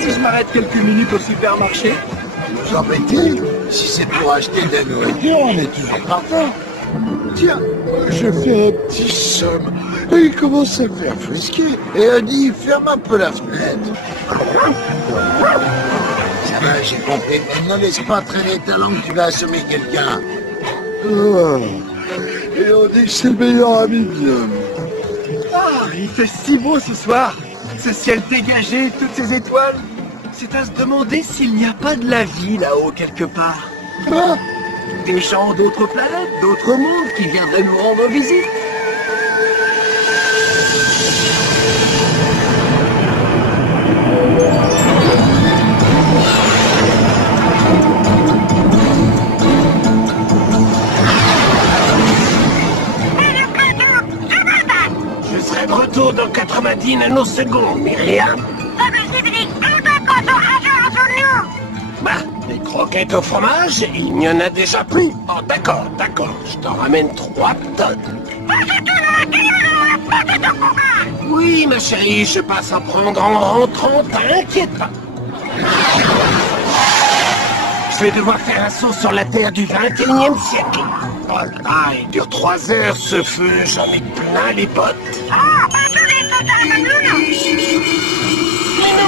si je m'arrête quelques minutes au supermarché? Vous embêtez? Si c'est pour acheter de la nourriture, on est toujours partant. Tiens, je fais un petit somme. Et il commence à me faire frisquer. Et elle dit, ferme un peu la fenêtre. Ça va, j'ai compris. Mais ne laisse pas traîner ta langue, tu vas assommer quelqu'un. Oh. Et on dit que c'est le meilleur ami de l'homme. Ah, il fait si beau ce soir. Ce ciel dégagé, toutes ces étoiles. C'est à se demander s'il n'y a pas de la vie là-haut quelque part. Quoi? Des gens d'autres planètes, d'autres mondes qui viendraient nous rendre visite. Je serai de retour dans 90 nanosecondes, Myriam. Bah, des croquettes au fromage, il n'y en a déjà plus. Oh, d'accord, je t'en ramène 3 tonnes. Oui, ma chérie, je passe à prendre en rentrant, t'inquiète pas. Je vais devoir faire un saut sur la Terre du 21e siècle. Oh là, il dure 3 heures ce feu, j'en ai plein les bottes.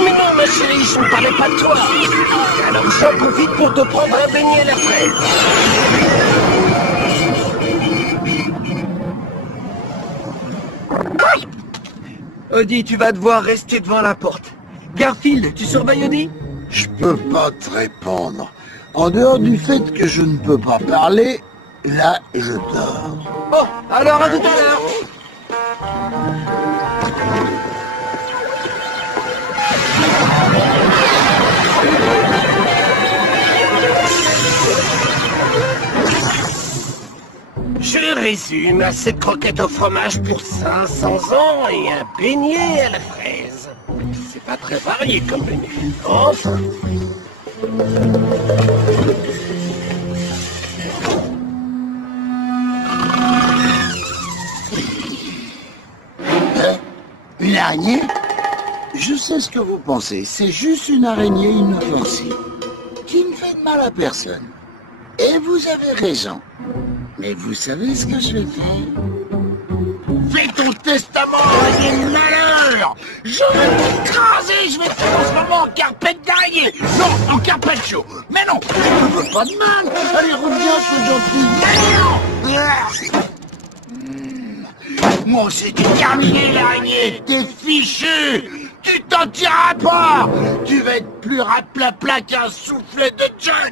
Mais non, ma chérie, je ne parlais pas de toi. Alors j'en profite pour te prendre un beignet à la fraise. Odie, tu vas devoir rester devant la porte. Garfield, tu surveilles Odie? Je peux pas te répondre. En dehors du fait que je ne peux pas parler, là, je dors. Bon, alors à tout à l'heure. Je résume, cette croquette au fromage pour 500 ans et un beignet à la fraise. C'est pas très varié comme menu. Enfin. Une araignée? Je sais ce que vous pensez. C'est juste une araignée inoffensive qui ne fait de mal à personne. Et vous avez raison. Mais vous savez ce que je vais faire? Fais ton testament, araignée de malheur! Je vais t'écraser! Je vais te transformer en carpette d'araignée! Non, en carpaccio! Mais non! Je ne veux pas de mal! Allez, reviens, sois gentil! Moi, c'est terminé, l'araignée! T'es fichu! Tu t'en tireras pas! Tu vas être plus raplapla qu'un soufflet de John!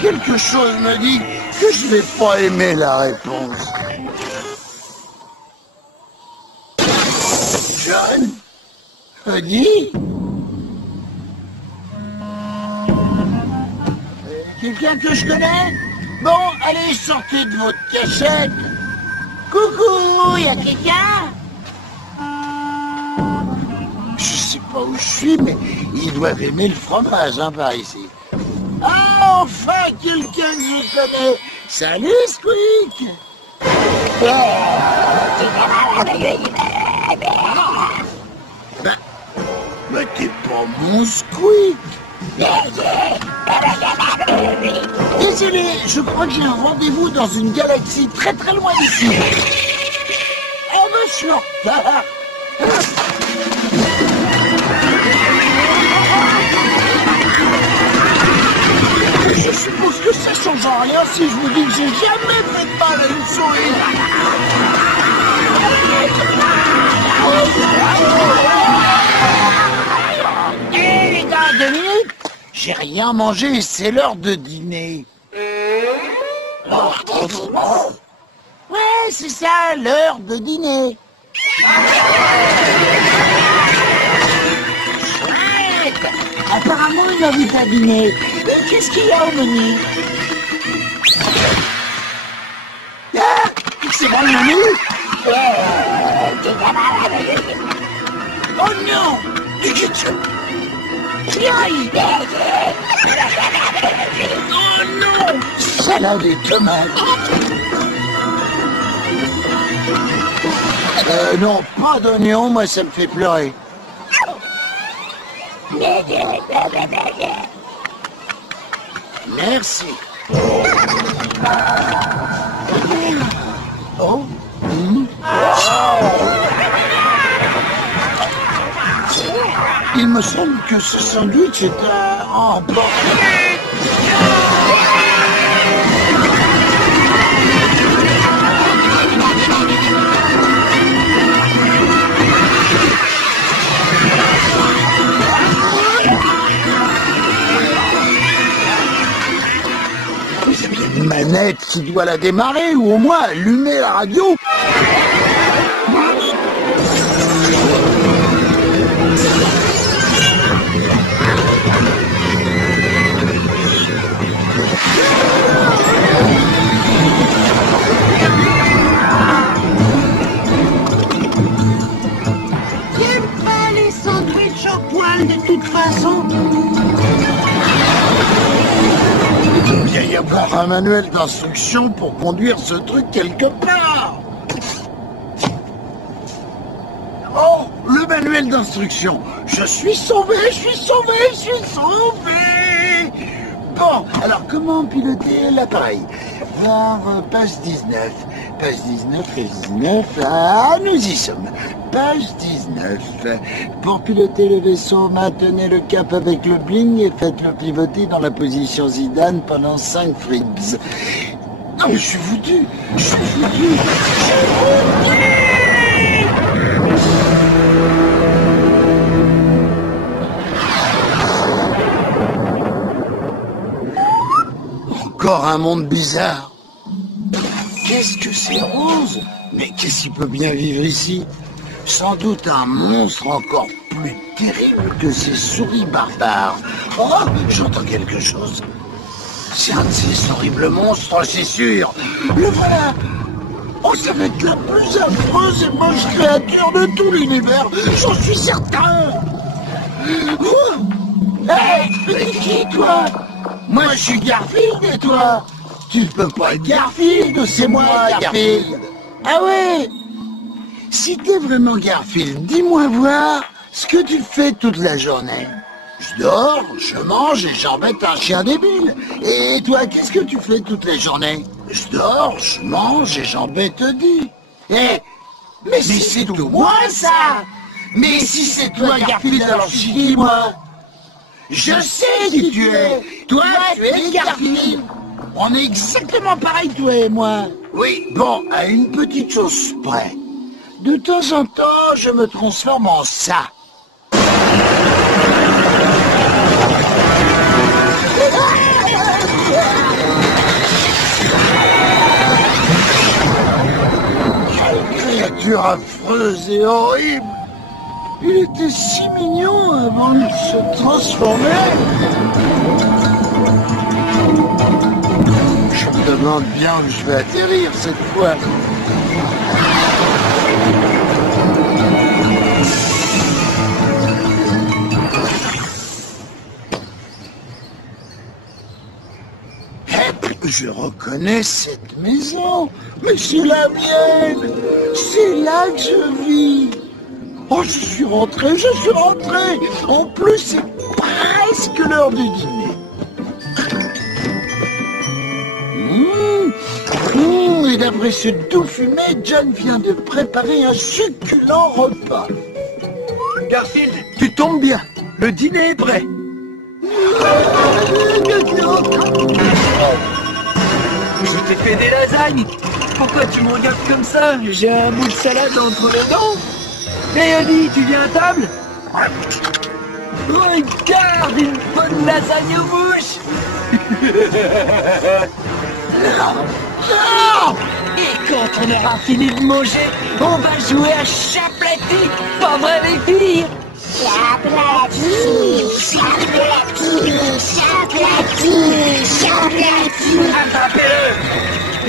Quelque chose me dit que je vais pas aimer la réponse. John? Odie? Quelqu'un que je connais? Bon, allez, sortez de votre cachette. Coucou, y a quelqu'un? Je sais pas où je suis, mais ils doivent aimer le fromage, hein, par ici. Ah, enfin quelqu'un que je connais. Salut, Squeak. Mais t'es pas mon Squeak. Désolé, je crois que j'ai un rendez-vous dans une galaxie très très loin d'ici. Oh, mais je suis en retard. Je suppose que ça change en rien si je vous dis que j'ai jamais fait de mal à une souris. Hé les gars, 2 minutes. J'ai rien mangé, c'est l'heure de dîner. L'heure de dîner? Ouais, c'est ça, l'heure de dîner. Chouette! Apparemment, il m'invite à dîner. Qu'est-ce qu'il y a au menu? Ah! C'est moi le menu? Oh non! Du ketchup! Aïe! Oh non! Salade et tomates! Non, pas d'oignon, moi ça me fait pleurer. Merci. Oh. Il me semble que ce sandwich est en portée. Vous avez une manette qui doit la démarrer ou au moins allumer la radio. J'aime pas les sandwichs au poil de toute façon. Il doit bien y avoir un manuel d'instruction pour conduire ce truc quelque part. Oh, le manuel d'instruction. Je suis sauvé, je suis sauvé, je suis sauvé. Bon, alors comment piloter l'appareil? Voir page 19. Page 19 et 19. Ah, nous y sommes. Page 19. Pour piloter le vaisseau, maintenez le cap avec le bling et faites-le pivoter dans la position Zidane pendant 5 frips. Non, mais je suis foutu. Je suis foutu. Encore un monde bizarre. Qu'est-ce que c'est rose? Mais qu'est-ce qu'il peut bien vivre ici? Sans doute un monstre encore plus terrible que ces souris barbares. Oh, j'entends quelque chose. C'est un de ces horribles monstres, c'est sûr. Le voilà. Oh, ça va être la plus affreuse et moche créature de tout l'univers. J'en suis certain. Oh. Hey, t'es qui, toi? Moi, je suis Garfield, et toi? Tu ne peux pas être Garfield, c'est moi, Garfield. Ah ouais? Si t'es vraiment Garfield, dis-moi voir ce que tu fais toute la journée. Je dors, je mange et j'embête un chien débile. Et toi, qu'est-ce que tu fais toute la journée? Je dors, je mange et j'embête Di. Eh, mais c'est tout moi, ça! Mais si c'est toi, Garfield, alors dis-moi. Je sais qui tu es. Toi, tu es Garfield. On est exactement pareil, toi et moi. Oui, bon, à une petite chose près. De temps en temps, je me transforme en ça. Quelle créature affreuse et horrible. Il était si mignon avant de se transformer. Je me demande bien où je vais atterrir cette fois. Je reconnais cette maison, mais c'est la mienne. C'est là que je vis. Oh, je suis rentré. En plus, c'est presque l'heure du dîner. Et d'après ce doux fumé, John vient de préparer un succulent repas. Garfield, tu tombes bien. Le dîner est prêt. Non, Je t'ai fait des lasagnes. Pourquoi tu me regardes comme ça? J'ai un bout de salade entre les dents. Hé Eddie, tu viens à table? Regarde, une bonne lasagne aux bouches. Et quand on aura fini de manger, on va jouer à Chaplati. Pas vrai les filles? Chaplati, Chaplati, Chaplati, Chaplati. Attrapez-le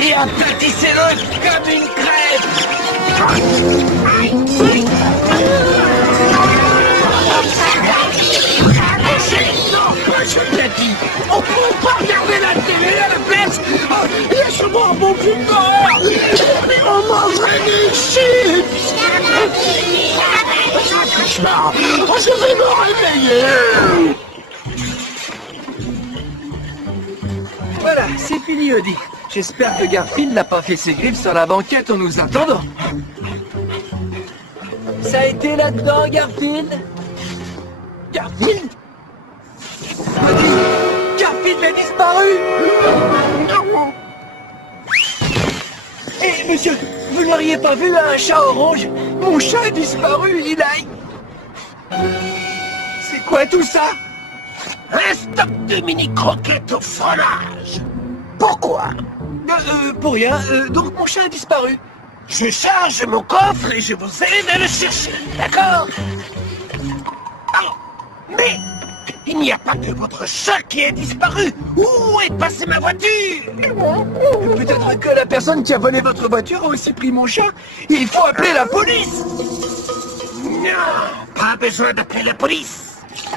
et aplatissez-le comme une crêpe. Je t'ai dit, on peut pas regarder la télé à la place. Laisse-moi un bon putain. Mais on mangerait des chips. Cauchemar. Je vais me réveiller. Voilà, c'est fini, Eddie. J'espère que Garfield n'a pas fait ses griffes sur la banquette en nous attendant. Ça a été là-dedans, Garfield? Garfield? Garfield a disparu. Eh, monsieur, vous n'auriez pas vu un chat orange? Mon chat a disparu, il a... C'est quoi tout ça? Un stock de mini-croquettes au fromage. Pourquoi? Pour rien. Donc mon chat a disparu. Je charge mon coffre et je vous aide à le chercher, d'accord? Ah, mais il n'y a pas que votre chat qui a disparu. Où est passée ma voiture? Peut-être que la personne qui a volé votre voiture a aussi pris mon chat. Il faut appeler la police. Non, pas besoin d'appeler la police.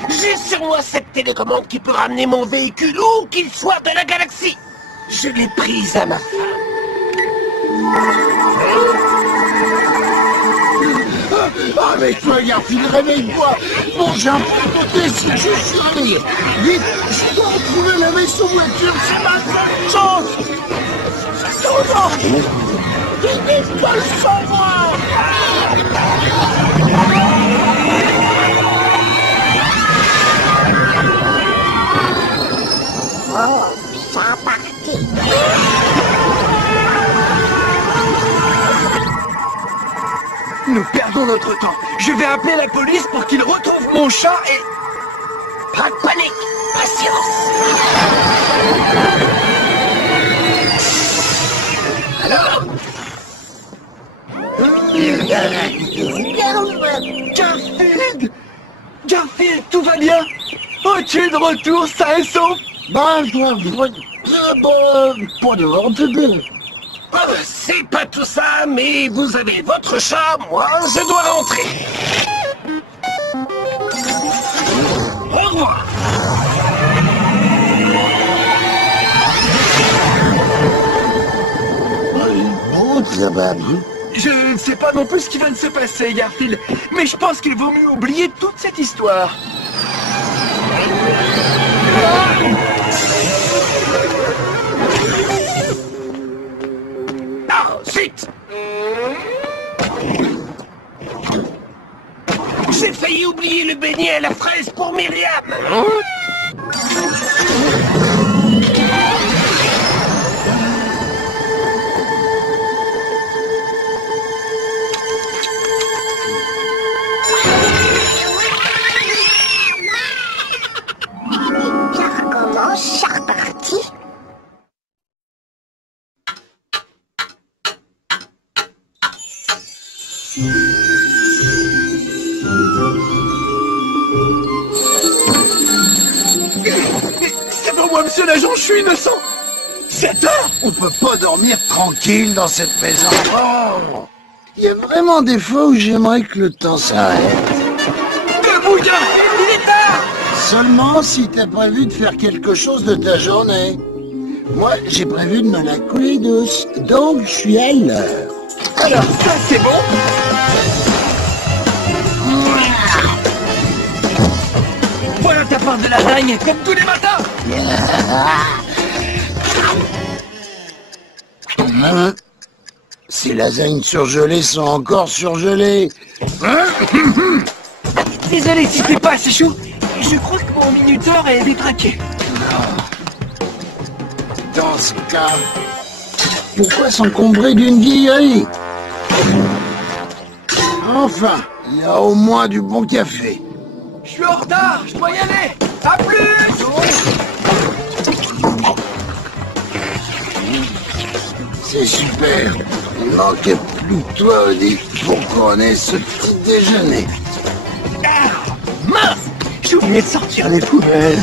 J'ai sur moi cette télécommande qui peut ramener mon véhicule où qu'il soit de la galaxie. Je l'ai prise à ma femme. Ah, mais toi, Garfield, réveille-toi. Bon, j'ai un peu côté si je suis allé. Vite, je dois retrouver la vaisseau voiture, c'est ma seule chance. Oh non, il n'est pas sans moi. Oh, ça parti. Nous perdons notre temps. Je vais appeler la police pour qu'ils retrouvent mon chat et... Pas de panique, patience. Alors, Garfield! Garfield, tout va bien? Oh, tu es de retour, sain et sauf? Bah, je dois pas dehors, bébé. c'est pas tout ça, mais vous avez votre chat, moi je dois rentrer. Au revoir. Bon, très bien. Je ne sais pas non plus ce qui vient de se passer, Garfield, mais je pense qu'il vaut mieux oublier toute cette histoire. Ah, zut! J'ai failli oublier le beignet à la fraise pour Myriam. Ça recommence, ça reparti. C'est pour moi, monsieur l'agent, je suis innocent. 7 heures. On peut pas dormir tranquille dans cette maison. Oh, il y a vraiment des fois où j'aimerais que le temps s'arrête. Debout, Garfield, il est tard. Seulement si t'as prévu de faire quelque chose de ta journée. Moi, j'ai prévu de me la couler douce, donc je suis à l'heure. Alors, ça, c'est bon. Voilà ta part de lasagne, comme tous les matins. Ces lasagnes surgelées sont encore surgelées. Désolé si c'est pas assez chaud. Je crois que mon minuteur est détraqué. dans ce cas, pourquoi s'encombrer d'une vieillerie? Enfin, il y a au moins du bon café. Je suis en retard, je dois y aller. À plus. C'est super. Il manquait plus que toi, Odie, pour qu'on ait ce petit déjeuner. Ah, mince, j'ai oublié de sortir les poubelles.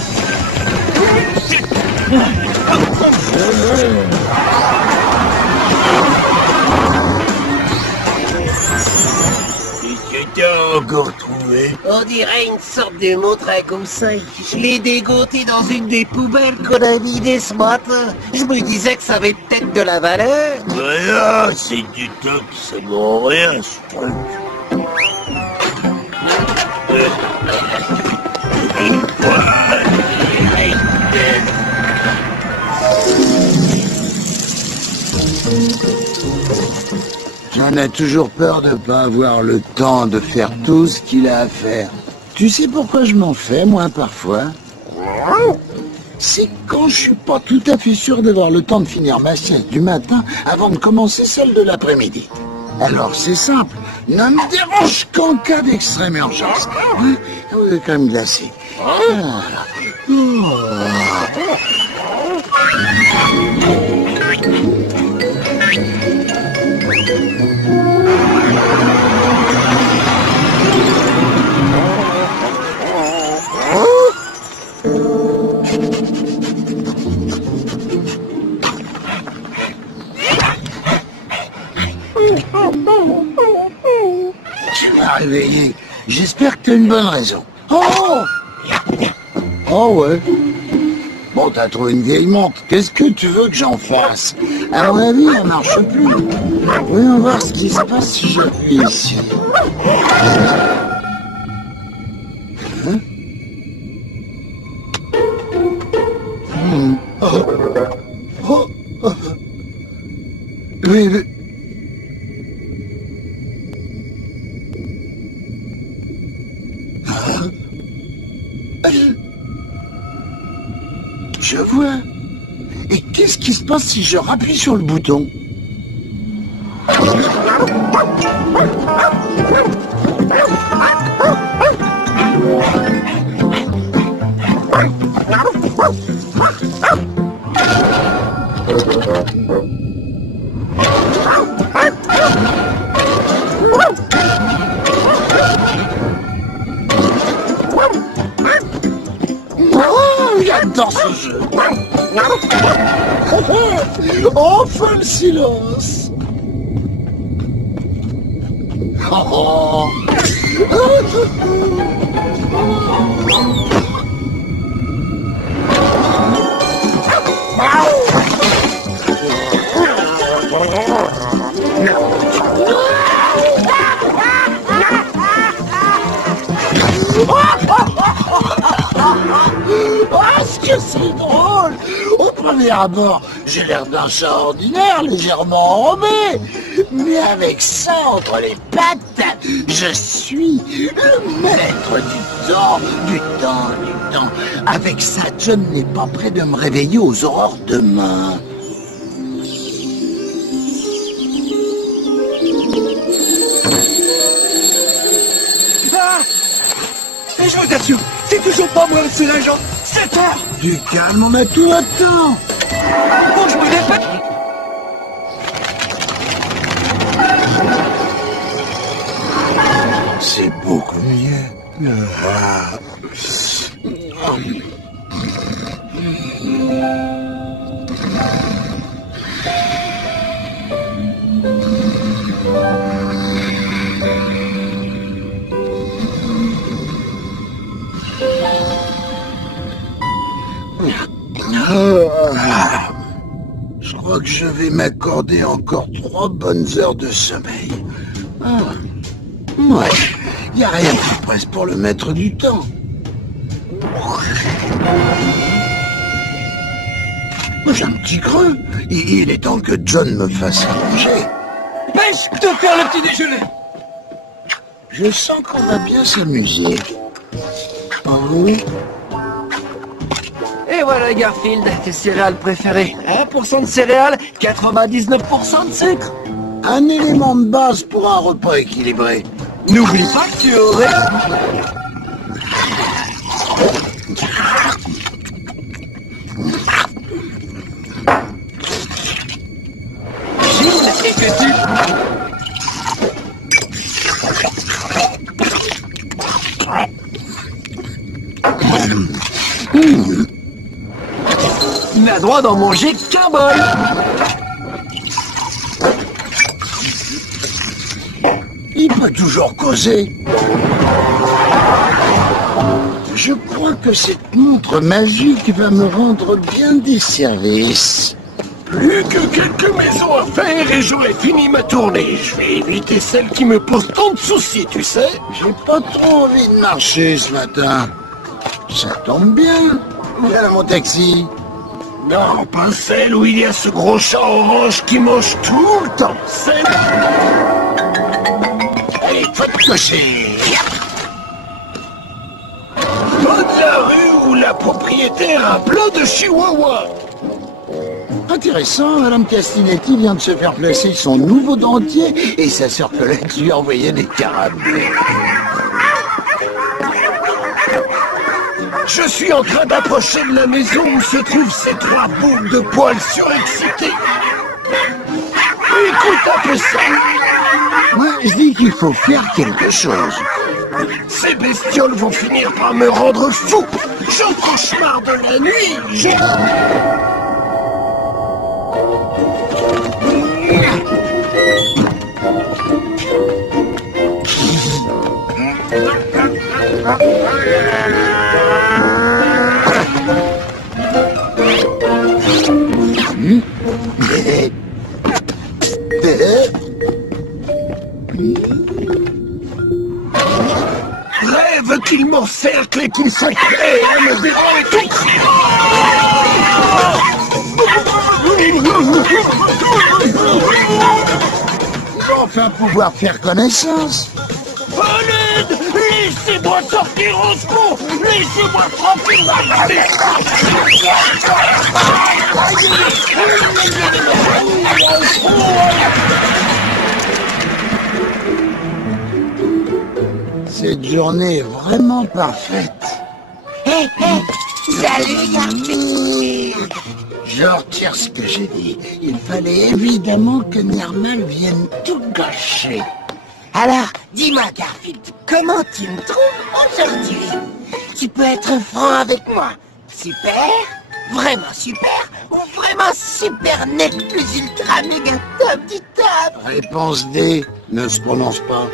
Qu'est-ce que t'as encore trouvé? On dirait une sorte de montre à goussin. Je l'ai dégoté dans une des poubelles qu'on a vidées ce matin. Je me disais que ça avait peut-être de la valeur. Voilà, c'est du top, ça vaut rien, ce truc. J'en ai toujours peur de pas avoir le temps de faire tout ce qu'il a à faire. Tu sais pourquoi je m'en fais, moi, parfois? C'est quand je suis pas tout à fait sûr d'avoir le temps de finir ma sieste du matin avant de commencer celle de l'après-midi. Alors c'est simple, ne me dérange qu'en cas d'extrême urgence. Hein? Vous êtes quand même glacé. Voilà. Tu m'as réveillé. J'espère que t'as une bonne raison. Oh! Oh ouais. Bon, t'as trouvé une vieille montre. Qu'est-ce que tu veux que j'en fasse? À mon avis, elle marche plus. Voyons voir ce qui se passe si j'appuie ici. Hein? Oh. Oh. Oh. Oui, oui. Je vois. Et qu'est-ce qui se passe si je rappuie sur le bouton? J'adore ce jeu. Enfin le silence. Oh. Est-ce que c'est drôle? Au premier abord, j'ai l'air d'un chat ordinaire, légèrement enrobé. Mais avec ça entre les pattes, je suis le maître du temps, du temps, du temps. Avec ça, John n'est pas prêt de me réveiller aux aurores demain. Ah! Et je vous assure, c'est toujours pas moi, c'est l'agent. 7 heures. Du calme, on a tout le temps. Bon, je me répète. C'est beaucoup mieux. Ah. Je crois que je vais m'accorder encore 3 bonnes heures de sommeil. Ouais, il n'y a rien qui presse pour le maître du temps. J'ai un petit creux. Il est temps que John me fasse à manger. Pêche, te faire le petit déjeuner. Je sens qu'on va bien s'amuser. Oh. Et voilà Garfield, tes céréales préférées. 1% de céréales, 99% de sucre. Un élément de base pour un repas équilibré. N'oublie pas que tu aurais... Gilles, et que tu... Il n'a droit d'en manger qu'un bol. Il peut toujours causer. Je crois que cette montre magique va me rendre bien des services. Plus que quelques maisons à faire et j'aurai fini ma tournée. Je vais éviter celle qui me pose tant de soucis, tu sais. J'ai pas trop envie de marcher ce matin. Ça tombe bien. Voilà mon taxi. Non, pas celle où il y a ce gros chat orange qui mange tout le temps. Celle... Allez, faut te cocher. Pas de la rue où la propriétaire a plein de chihuahuas. Intéressant, Madame Castinetti vient de se faire placer son nouveau dentier et sa sœur Colette lui a envoyé des caramels. Je suis en train d'approcher de la maison où se trouvent ces trois boules de poils surexcités. Écoute un peu ça. Moi, je dis qu'il faut faire quelque chose. Ces bestioles vont finir par me rendre fou. J'en cauchemar de la nuit. Rêve qu'il m'encercle et qu'il soit prêt à me dévorer tout. Il va enfin pouvoir faire connaissance. À l'aide! Laissez-moi sortir au secours! Laissez-moi tranquille! Cette journée est vraiment parfaite. Hé, salut Garfield. Je retire ce que j'ai dit. Il fallait évidemment que Nermal vienne tout gâcher. Alors, dis-moi Garfield, comment tu me trouves aujourd'hui? Tu peux être franc avec moi. Super, vraiment super, ou vraiment super net plus ultra méga top du top. Réponse D ne se prononce pas.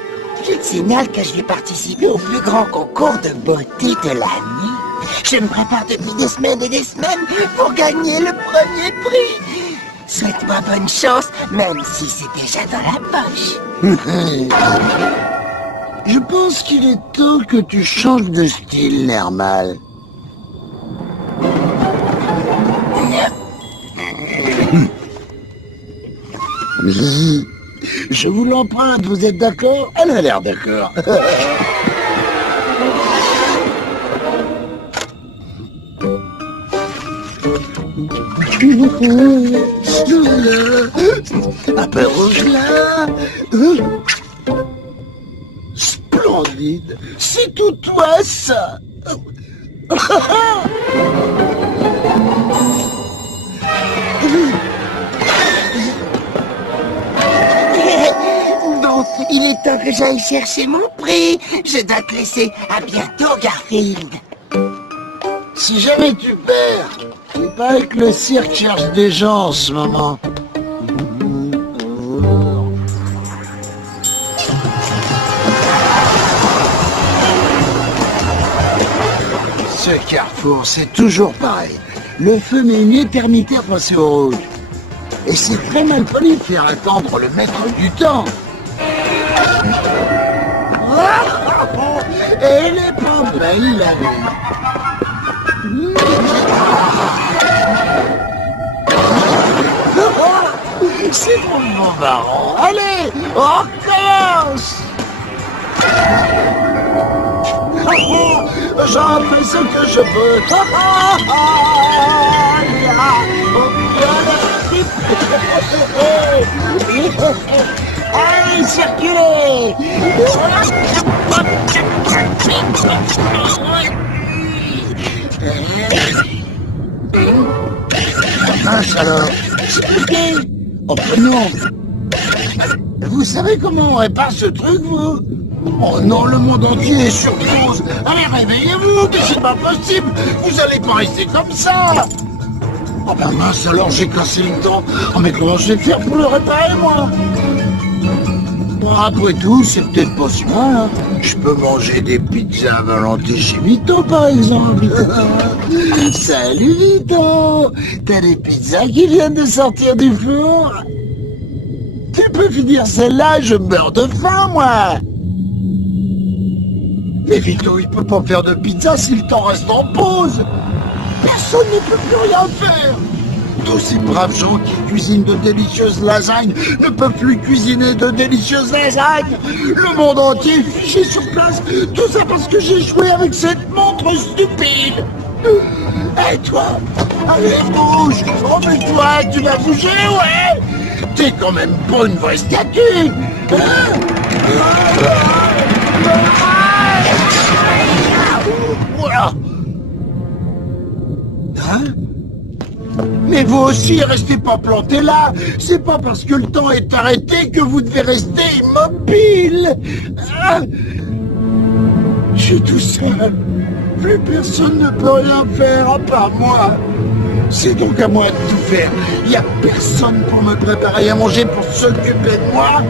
Je te signale que je vais participer au plus grand concours de beauté de l'année. Je me prépare depuis des semaines et des semaines pour gagner le premier prix. Souhaite-moi bonne chance, même si c'est déjà dans la poche. Je pense qu'il est temps que tu changes de style, Nermal. Je vous l'emprunte, vous êtes d'accord? Elle a l'air d'accord. Un peu rouge là. Splendide. C'est tout toi ça. Bon, il est temps que j'aille chercher mon prix. Je dois te laisser. À bientôt, Garfield. Si jamais tu perds, il paraît que le cirque cherche des gens en ce moment. Ce carrefour, c'est toujours pareil. Le feu met une éternité à passer au rouge. Et c'est très mal poli de faire attendre le maître du temps. Elle est pas belle, la vie. C'est mon baron. Allez, on commence. J'en fais ce que je peux. Allez, circulez! Mince alors, expliquez. Oh non. Vous savez comment on répare ce truc, vous? Oh non, le monde entier est sur pause. Allez, réveillez-vous, mais c'est pas possible. Vous allez pas rester comme ça. Oh ben mince, alors j'ai cassé une dent. Oh mais comment je vais faire pour le réparer, moi? Bon, après tout, c'est peut-être pas si mal, hein. Je peux manger des pizzas à volonté chez Vito, par exemple. Salut Vito. T'as des pizzas qui viennent de sortir du four? Tu peux finir celle-là, je meurs de faim, moi. Mais Vito, il peut pas faire de pizza si le temps reste en pause. Personne ne peut plus rien faire. Tous ces braves gens qui cuisinent de délicieuses lasagnes ne peuvent plus cuisiner de délicieuses lasagnes. Le monde entier est fiché sur place. Tout ça parce que j'ai joué avec cette montre stupide. Et toi? Allez, bouge. Oh, mais toi, tu vas bouger, ouais. T'es quand même pas une vraie statue. Voilà. Hein? Mais vous aussi, restez pas plantés là. C'est pas parce que le temps est arrêté que vous devez rester immobile. Ah, je suis tout seul. Plus personne ne peut rien faire à part moi. C'est donc à moi de tout faire. Il n'y a personne pour me préparer à manger, pour s'occuper de moi.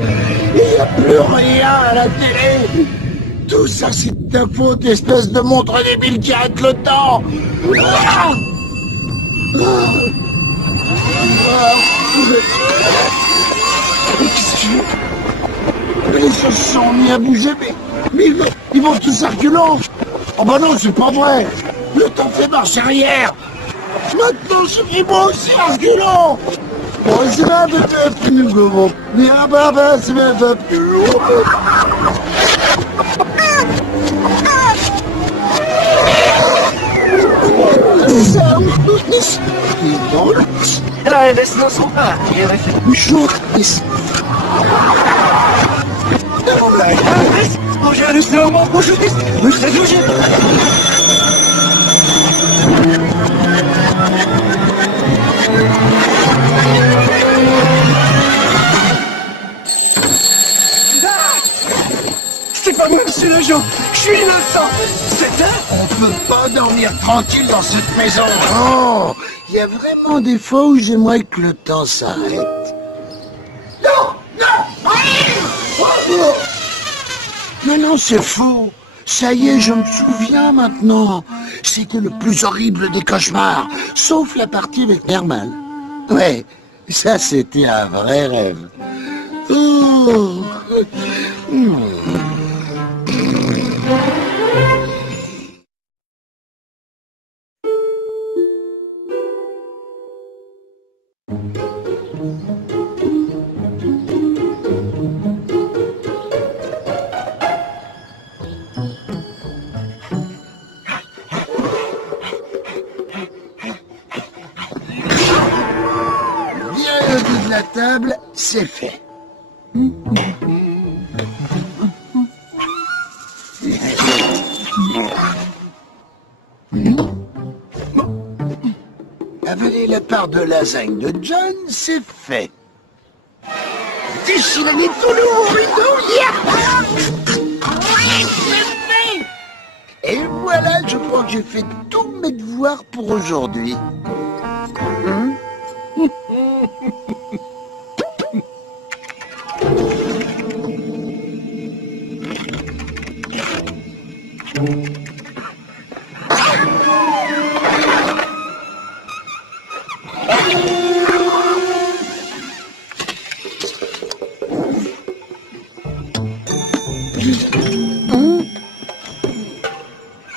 Et il n'y a plus rien à la télé. Tout ça, c'est de ta faute, espèce de montre débile qui arrête le temps. Ah! Les choses se sont mis à bouger, mais ils vont tous à reculons. Oh bah non, c'est pas vrai. Le temps fait marche arrière. Maintenant, je vais moi aussi à reculons. Bon, c'est un peu plus gros. Mais ah bah, c'est un peu plus lourd. Ela desce no sofá. Jurtes. Rogério, isso não é uma conjuntice. Você viu, gente? C'est pas moi, monsieur l'agent. Je suis innocent. C'est un... On peut pas dormir tranquille dans cette maison. Oh, il y a vraiment des fois où j'aimerais que le temps s'arrête. Non, non, oh, mais non, c'est faux. Ça y est, je me souviens maintenant. C'était le plus horrible des cauchemars, sauf la partie avec Herman. Ouais, ça c'était un vrai rêve. Oh. De la table, c'est fait. Avaler la part de lasagne de John, c'est fait. Déchirer tout nouveau rideau, et voilà, je crois que j'ai fait tous mes devoirs pour aujourd'hui.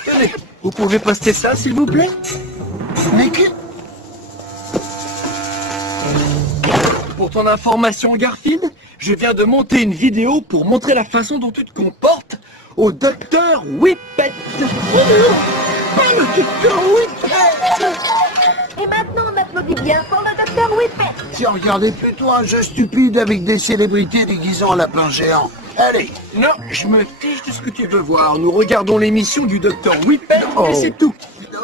Tenez, vous pouvez poster ça, s'il vous plaît? Mais que... Pour ton information, Garfield, je viens de monter une vidéo pour montrer la façon dont tu te comportes au docteur Whippet. Pas le docteur Whippet! Et maintenant, on applaudit bien pour le docteur Whippet. Tiens, regardez plutôt un jeu stupide avec des célébrités déguisant en lapin géant. Allez! Non, je me fiche de ce que tu veux voir. Nous regardons l'émission du docteur Whippet et c'est tout.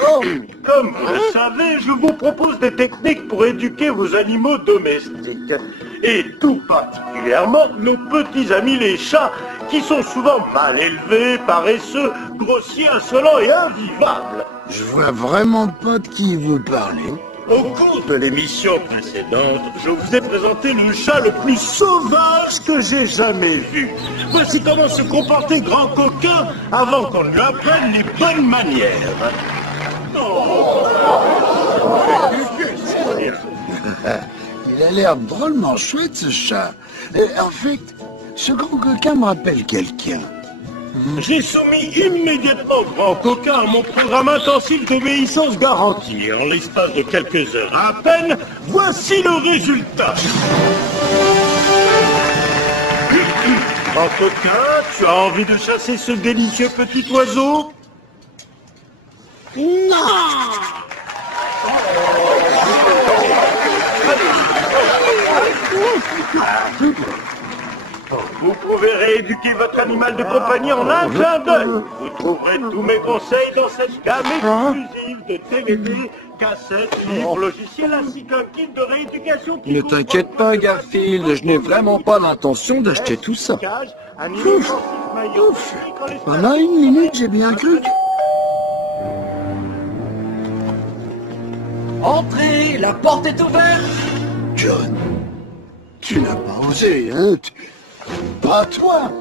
Oh! Comme vous le savez, je vous propose des techniques pour éduquer vos animaux domestiques. Et tout particulièrement nos petits amis les chats, qui sont souvent mal élevés, paresseux, grossiers, insolents et invivables. Je vois vraiment pas de qui vous parlez. Au cours de l'émission précédente, je vous ai présenté le chat le plus sauvage que j'ai jamais vu. Voici comment se comporter grand coquin avant qu'on ne lui apprenne les bonnes manières. Il a l'air drôlement chouette, ce chat. En fait, ce grand coquin me rappelle quelqu'un. J'ai soumis immédiatement grand coquin à mon programme intensif d'obéissance garantie. En l'espace de quelques heures à peine, voici le résultat. Grand coquin, tu as envie de chasser ce délicieux petit oiseau? Vous pouvez rééduquer votre animal de compagnie en un clin d'œil. Vous trouverez tous mes conseils dans cette gamme exclusive de DVD, cassettes, livres, logiciels ainsi qu'un kit de rééducation qui Ne t'inquiète pas, Garfield, je n'ai vraiment pas l'intention d'acheter tout ça. Pendant une minute, j'ai bien cru que... Entrez, la porte est ouverte. John, tu n'as pas osé, hein? Pas toi.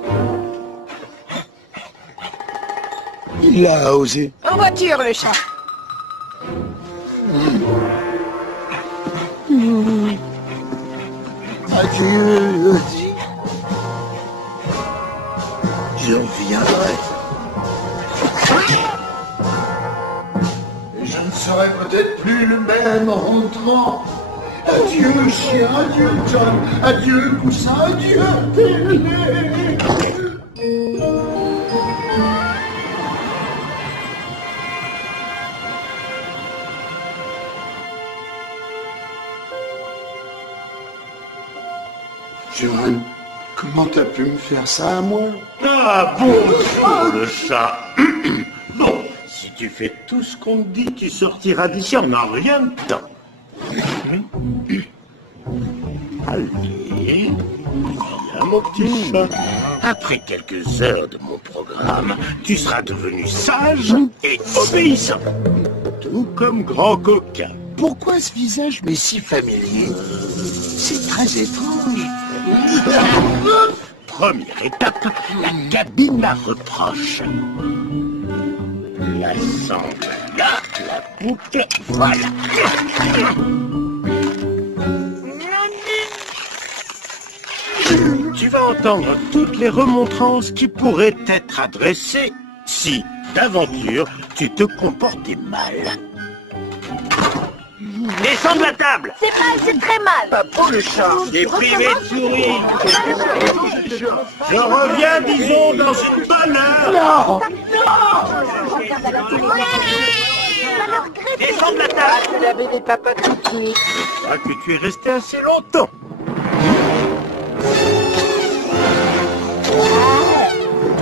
Il a osé. En voiture, le chat. Adieu, Ozzy. Je reviendrai. Je ne serai peut-être plus le même en rentrant. Adieu, chien, adieu, John, adieu, coussin, adieu, télé. John, comment t'as pu me faire ça à moi? Ah bon, le chat. Bon, si tu fais tout ce qu'on te dit, tu sortiras d'ici en un rien de temps. Allez, viens mon petit chat. Après quelques heures de mon programme, tu seras devenu sage et obéissant. Tout comme grand coquin. Pourquoi ce visage m'est si familier? C'est très étrange. Première étape, la cabine à reproche. La sangle là, la boucle, voilà. Tu vas entendre toutes les remontrances qui pourraient être adressées si, d'aventure, tu te comportais mal. Descends de la table! C'est mal, c'est très mal. Pas pour le chat. Des privés de souris! Je reviens, disons, dans une bonne heure! Descends de la table! Je l'avais des papas tout de suite. Je crois que tu es resté assez longtemps.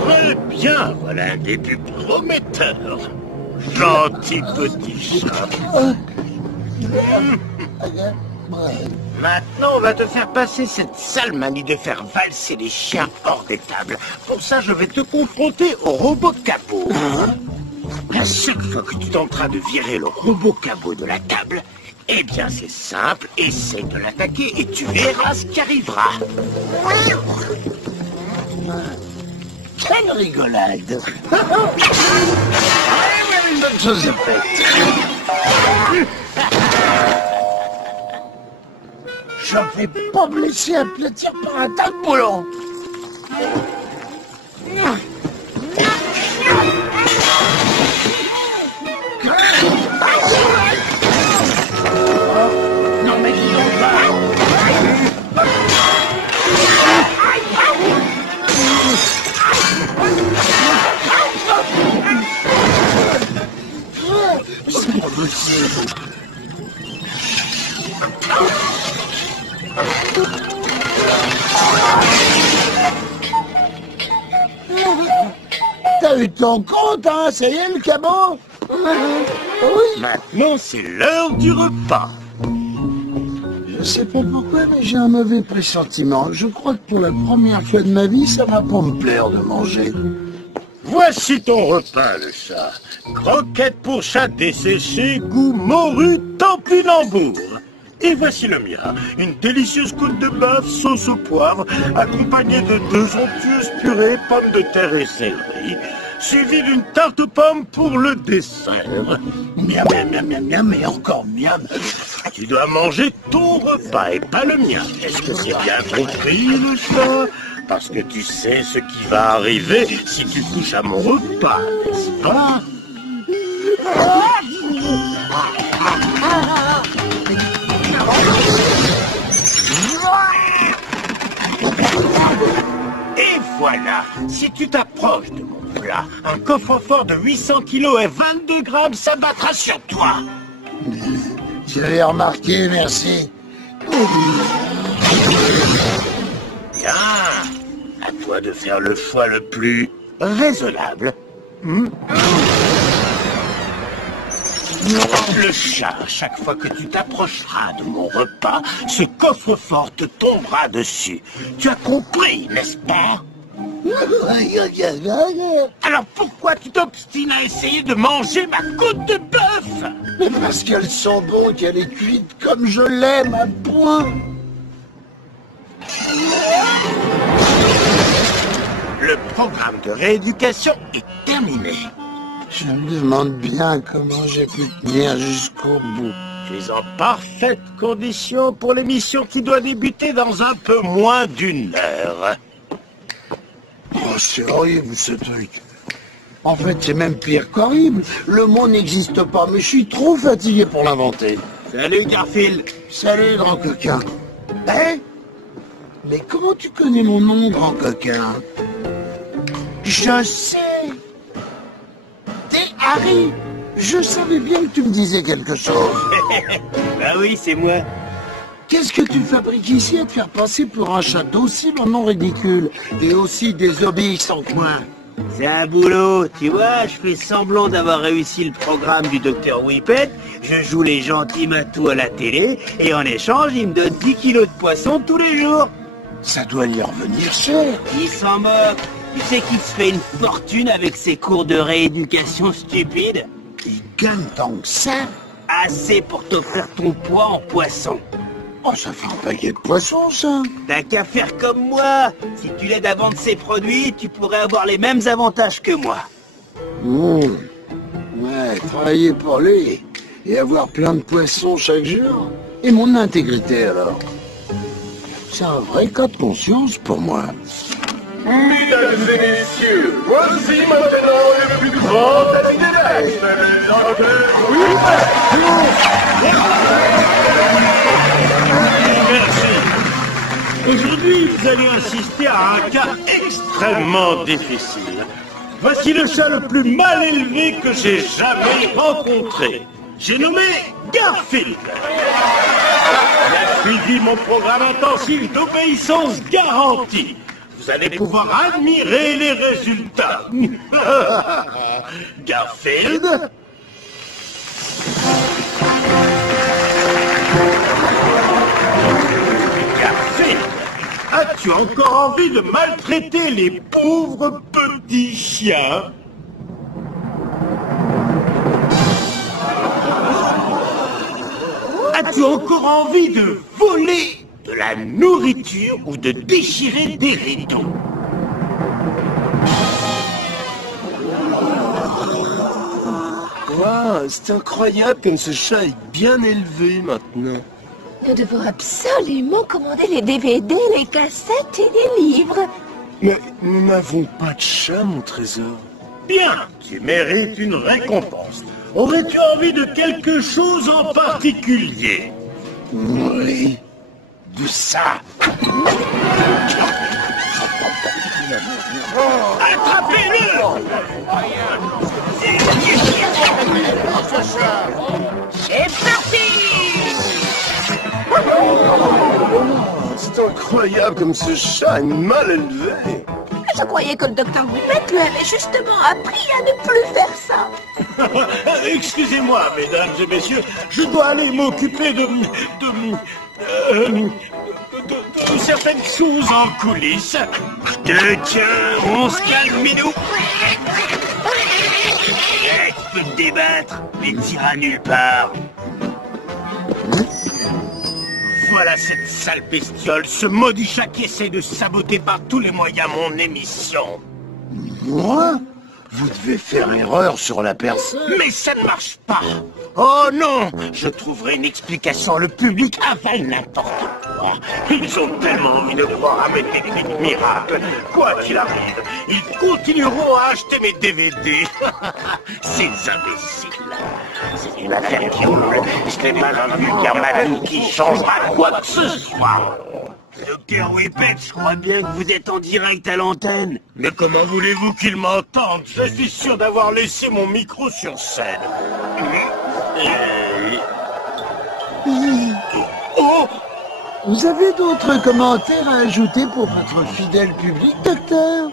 Très bien, voilà un début prometteur. Gentil petit chat. Maintenant, on va te faire passer cette sale manie de faire valser les chiens hors des tables. Pour ça, je vais te confronter au robot cabot. À chaque fois que tu tenteras de virer le robot cabot de la table, eh bien, c'est simple, essaie de l'attaquer et tu verras ce qui arrivera. Quelle rigolade. Une bonne chose de faite. Je vais pas me laisser aplatir par un tas de boulons. Non mais dis donc pas. t'as eu ton compte, hein? Ça y est, le cabot? Oui. Maintenant, c'est l'heure du repas. Je sais pas pourquoi, mais j'ai un mauvais pressentiment. Je crois que pour la première fois de ma vie, ça va pas me plaire de manger. Voici ton repas, le chat. Croquettes pour chat desséchées, goût morue, topinambour. Et voici le mien, une délicieuse côte de bœuf sauce au poivre, accompagnée de 2 onctueuses purées, pommes de terre et céleri, suivie d'une tarte aux pommes pour le dessert. Miam, miam, miam, miam, miam, et encore miam. Tu dois manger ton repas et pas le mien. Est-ce que c'est bien compris, le chat? Parce que tu sais ce qui va arriver si tu touches à mon repas, n'est-ce pas? Et voilà, si tu t'approches de mon plat, un coffre-fort de 800 kilos et 22 grammes s'abattra sur toi. J'avais remarqué, merci. Bien, à toi de faire le choix le plus raisonnable. Le chat, chaque fois que tu t'approcheras de mon repas, ce coffre-fort te tombera dessus. Tu as compris, n'est-ce pas? Alors pourquoi tu t'obstines à essayer de manger ma côte de bœuf? Mais parce qu'elle sent bon, qu'elle est cuite comme je l'aime, à point. Le programme de rééducation est terminé. Je me demande bien comment j'ai pu tenir jusqu'au bout. Tu es en parfaite condition pour l'émission qui doit débuter dans un peu moins d'1 heure. Oh, c'est horrible ce truc. En fait, c'est même pire qu'horrible. Le mot n'existe pas, mais je suis trop fatigué pour l'inventer. Salut Garfield. Salut, grand coquin. Hein? Mais comment tu connais mon nom, grand coquin? Je sais. T'es Harry. Je savais bien que tu me disais quelque chose. Bah oui, c'est moi. Qu'est-ce que tu fabriques ici à te faire passer pour un chat docile en nom ridicule et aussi désobéissant que moi? C'est un boulot, tu vois, je fais semblant d'avoir réussi le programme du docteur Whippet, je joue les gentils matous à la télé, et en échange, il me donne 10 kilos de poisson tous les jours. Ça doit lui revenir cher. Il s'en moque. Tu sais qu'il se fait une fortune avec ses cours de rééducation stupides? Il gagne tant que ça. Assez pour t'offrir ton poids en poisson. Oh, ça fait un paquet de poissons, ça. T'as qu'à faire comme moi. Si tu l'aides à vendre ses produits, tu pourrais avoir les mêmes avantages que moi. Ouais, travailler pour lui et avoir plein de poissons chaque jour. Et mon intégrité, alors? C'est un vrai cas de conscience pour moi. Mesdames et messieurs, voici maintenant le plus grand ami de l'Est, le docteur Whippet. Merci. Aujourd'hui, vous allez assister à un cas extrêmement difficile. Voici le chat le plus mal élevé que j'ai jamais rencontré. J'ai nommé Garfield. Il a suivi mon programme intensif d'obéissance garantie. Vous allez pouvoir admirer les résultats. Garfield? Garfield, as-tu encore envie de maltraiter les pauvres petits chiens? As-tu encore envie de voler de la nourriture ou de déchirer des rideaux? Waouh, c'est incroyable comme ce chat est bien élevé maintenant. Nous devons absolument commander les DVD, les cassettes et les livres. Mais nous n'avons pas de chat, mon trésor. Bien, tu mérites une récompense. Aurais-tu envie de quelque chose en particulier? Oui. De ça. Attrapez-le! C'est parti! C'est incroyable comme ce chat est mal élevé. je croyais que le docteur Whippet lui avait justement appris à ne plus faire ça. Excusez-moi, mesdames et messieurs, je dois aller m'occuper de certaines choses en coulisses. Je te tiens, on se calme, Minou. Tu peux te débattre, mais t'iras nulle part. Voilà cette sale bestiole, ce maudit chat qui essaie de saboter par tous les moyens mon émission. Moi? Vous devez faire erreur sur la personne. Mais ça ne marche pas. Oh non, je trouverai une explication. Le public avale n'importe quoi. Ils ont tellement envie de croire à mes techniques miracles. Quoi qu'il arrive, ils continueront à acheter mes DVD. Ces imbéciles. C'est une affaire qui roule. Ce n'est pas un vulgaire malade qui changera quoi que ce soit. Docteur Whippet, je crois bien que vous êtes en direct à l'antenne. Mais comment voulez-vous qu'ils m'entendent? Je suis sûr d'avoir laissé mon micro sur scène. Oh! Vous avez d'autres commentaires à ajouter pour votre fidèle public, docteur?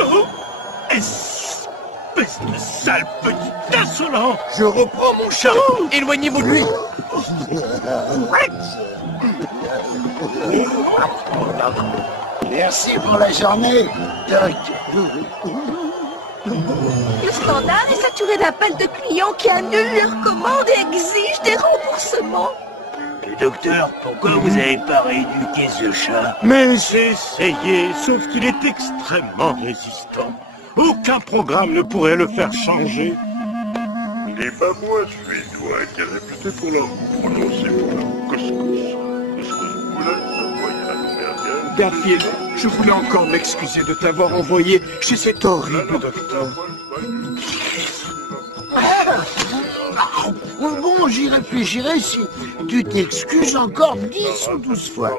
Oh, espèce de sale petit insolent! Je reprends mon chat. Éloignez-vous de lui. Merci pour la journée, Doc. Le standard est saturé d'appels de clients qui annulent leurs commandes et exigent des remboursements. Docteur, pourquoi vous n'avez pas rééduqué ce chat? Mais j'ai essayé, sauf qu'il est extrêmement résistant. Aucun programme ne pourrait le faire changer. Il n'est pas moi, suédois, qui est réputé pour la prononcer pour la couscous. Couscous poulet, royal, merguez. Garfield, je voulais encore m'excuser de t'avoir envoyé chez cet horrible docteur. Bon, j'y réfléchirai si tu t'excuses encore 10 ou 12 fois.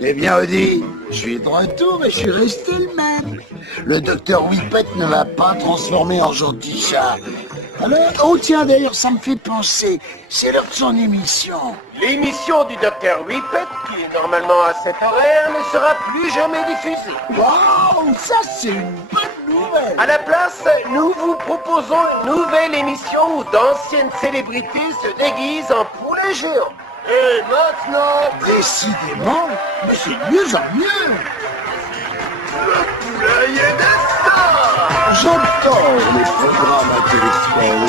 Eh bien, Odie, je suis de retour et je suis resté le même. Le docteur Whippet ne m'a pas transformé en gentil chat. Alors, oh tiens, d'ailleurs, ça me fait penser, c'est l'heure de son émission. L'émission du docteur Whippet, qui est normalement à cet horaire, ne sera plus jamais diffusée. Waouh, ça c'est une bonne nouvelle. À la place, nous vous proposons une nouvelle émission où d'anciennes célébrités se déguisent en poulets géants. Et maintenant... Décidément, mais c'est de mieux en mieux. Poulailler des stars! J'adore les programmes intellectuels.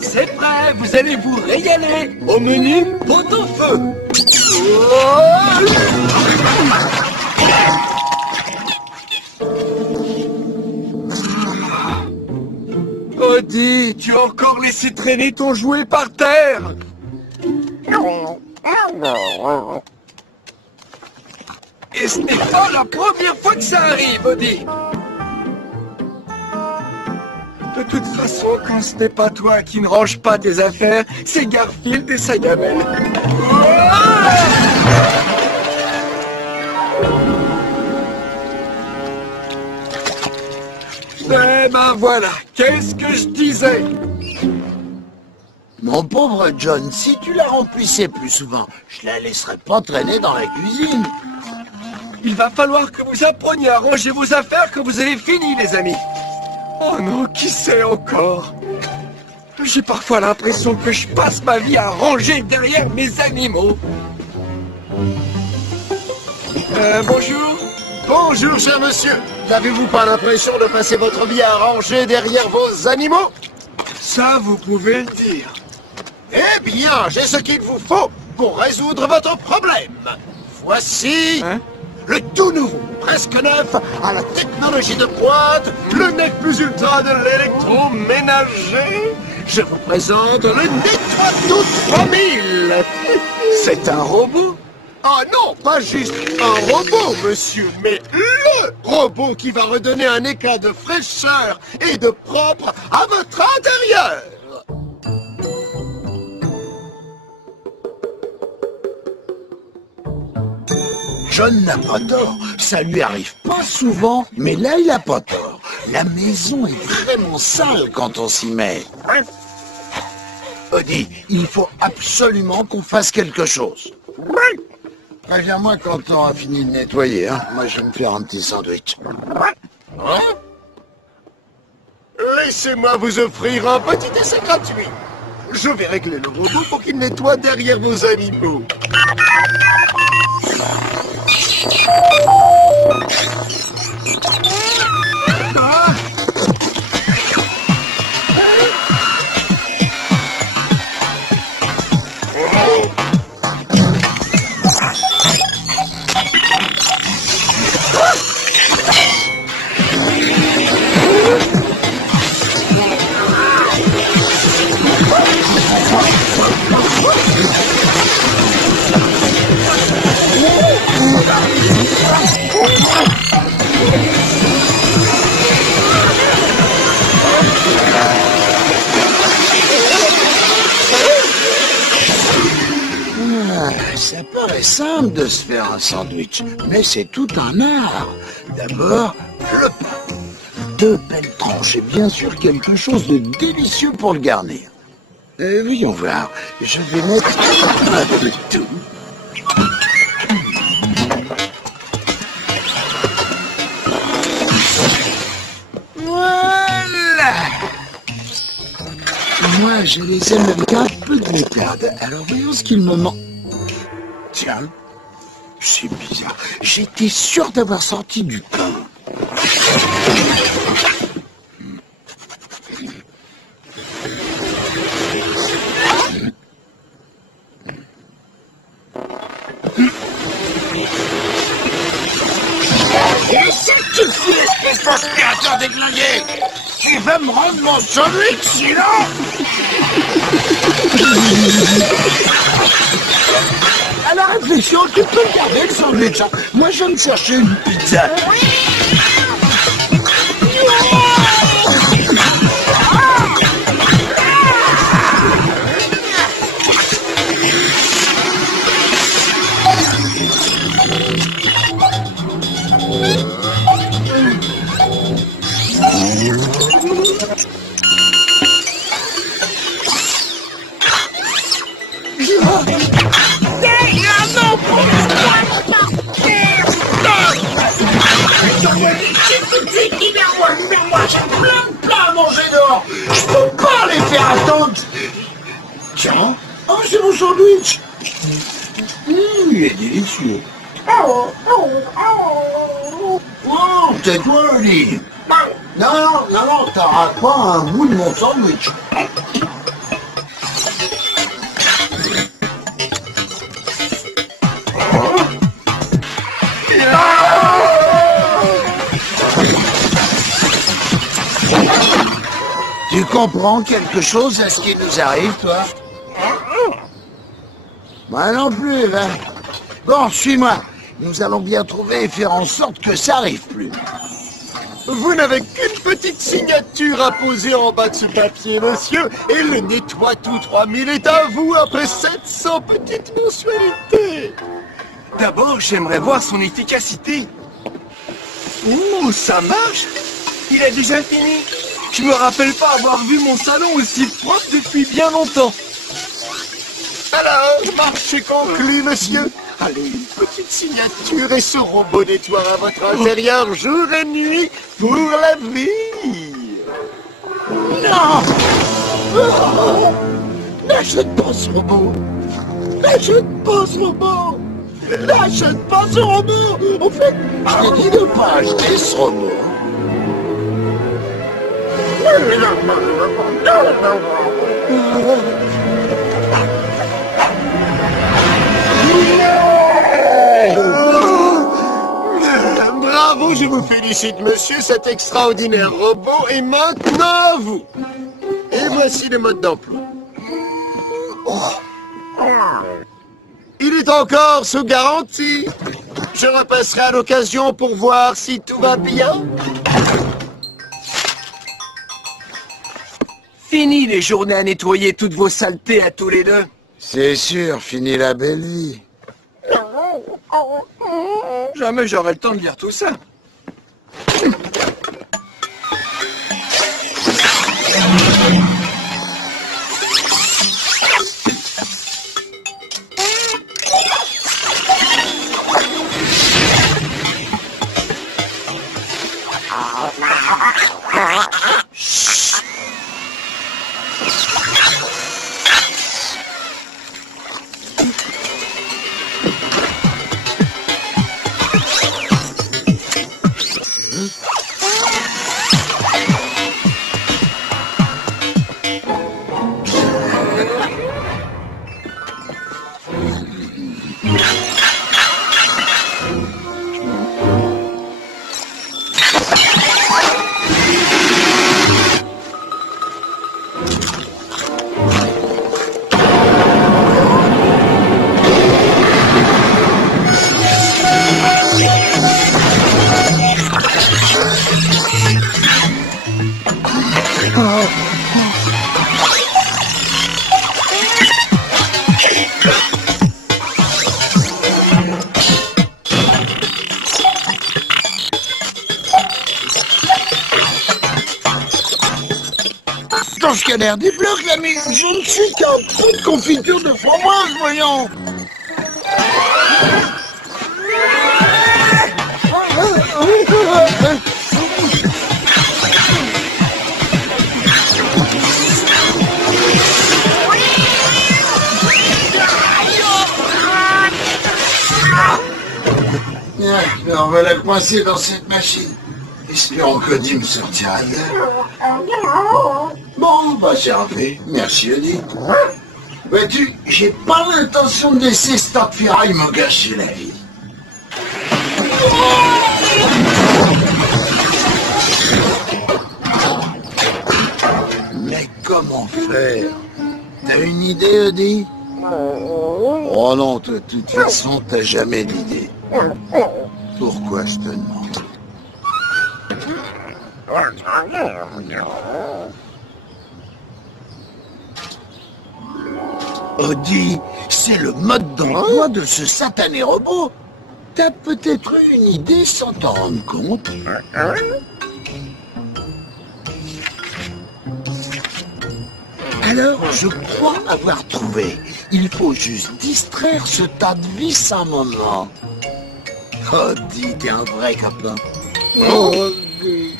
C'est prêt, vous allez vous régaler au menu pot-au-feu. Odie, tu as encore laissé traîner ton jouet par terre. Et ce n'est pas la première fois que ça arrive, Odie. De toute façon, quand ce n'est pas toi qui ne range pas tes affaires, c'est Garfield et sa gamelle. Eh ben voilà, qu'est-ce que je disais? Mon pauvre John, si tu la remplissais plus souvent, je la laisserais pas traîner dans la cuisine. Il va falloir que vous appreniez à ranger vos affaires quand vous avez fini, les amis. Oh non, qui sait encore? J'ai parfois l'impression que je passe ma vie à ranger derrière mes animaux. Bonjour. Bonjour, cher monsieur. N'avez-vous pas l'impression de passer votre vie à ranger derrière vos animaux? Ça, vous pouvez le dire. Eh bien, j'ai ce qu'il vous faut pour résoudre votre problème. Voici le tout nouveau, presque neuf, à la technologie de pointe, le Net Plus Ultra de l'électroménager. Je vous présente le Nettoie-Tout 3000. C'est un robot? Ah non, pas juste un robot, monsieur, mais LE robot qui va redonner un éclat de fraîcheur et de propre à votre intérieur. John n'a pas tort. Ça lui arrive pas souvent, mais là, il a pas tort. La maison est vraiment sale quand on s'y met. Odie, il faut absolument qu'on fasse quelque chose. Préviens-moi quand on a fini de nettoyer, hein. Moi, je vais me faire un petit sandwich. Laissez-moi vous offrir un petit essai gratuit. Je vais régler le robot pour qu'il nettoie derrière vos animaux. Ça paraît simple de se faire un sandwich, mais c'est tout un art. D'abord, le pain. 2 belles tranches et bien sûr quelque chose de délicieux pour le garnir. Voyons voir, je vais mettre un peu de tout. Voilà. Moi, je les aime avec un peu de moutarde. Alors voyons ce qu'il me manque. Tiens, c'est bizarre. J'étais sûr d'avoir sorti du pain. Et c'est tout ce qui explique l'aspirateur déglingué. Tu vas me rendre mon sandwich, sinon... À la réflexion, tu peux le garder le sandwich. Moi, je vais me chercher une pizza. J'ai plein de plats à manger dehors. Je peux pas les faire attendre. Tiens, oh, c'est mon sandwich. Il est délicieux. Oh, tais-toi, Oli. Non, t'auras pas un bout de mon sandwich. Tu comprends quelque chose à ce qui nous arrive, toi? Moi non plus, hein. Bon, suis-moi. Nous allons bien trouver et faire en sorte que ça arrive plus. Vous n'avez qu'une petite signature à poser en bas de ce papier, monsieur, et le nettoie tout 3000 est à vous après 700 petites mensualités. D'abord, j'aimerais voir son efficacité. Ouh, ça marche. Il a déjà fini. Je me rappelle pas avoir vu mon salon aussi propre depuis bien longtemps. Alors, marché conclu, monsieur. Allez, une petite signature et ce robot nettoiera votre intérieur jour et nuit pour la vie. Non! N'achète pas ce robot! N'achète pas ce robot! N'achète pas ce robot! En fait, je t'ai dit de pas acheter ce robot. Bravo, je vous félicite, monsieur, cet extraordinaire robot est maintenant à vous. Et voici le mode d'emploi. Il est encore sous garantie. Je repasserai à l'occasion pour voir si tout va bien. Fini les journées à nettoyer toutes vos saletés à tous les deux. C'est sûr, fini la belle vie. Jamais j'aurai le temps de lire tout ça. Ton scanner débloque l'ami. Je ne suis qu'un trou de confiture de framboise, voyons. On va la coincer dans cette machine. Espérons que Dim sortira d'elle. Bon, bah c'est un fait. Merci, Eddie. Vois-tu, j'ai pas l'intention de laisser ce tas de ferraille me gâcher la vie. Mais comment faire? T'as une idée, Eddie? Oh non, de toute façon, t'as jamais d'idée. Pourquoi je te demande? Audi, c'est le mode d'emploi de ce satané robot. T'as peut-être eu une idée sans t'en rendre compte. Alors, je crois avoir trouvé. Il faut juste distraire ce tas de vis un moment. Audi, t'es un vrai copain. Oh, Audi.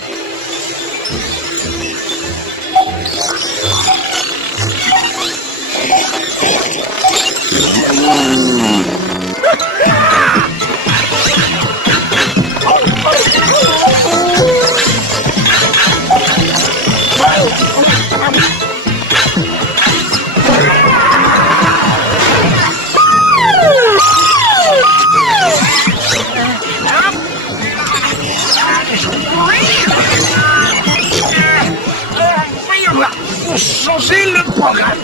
Changer le programme.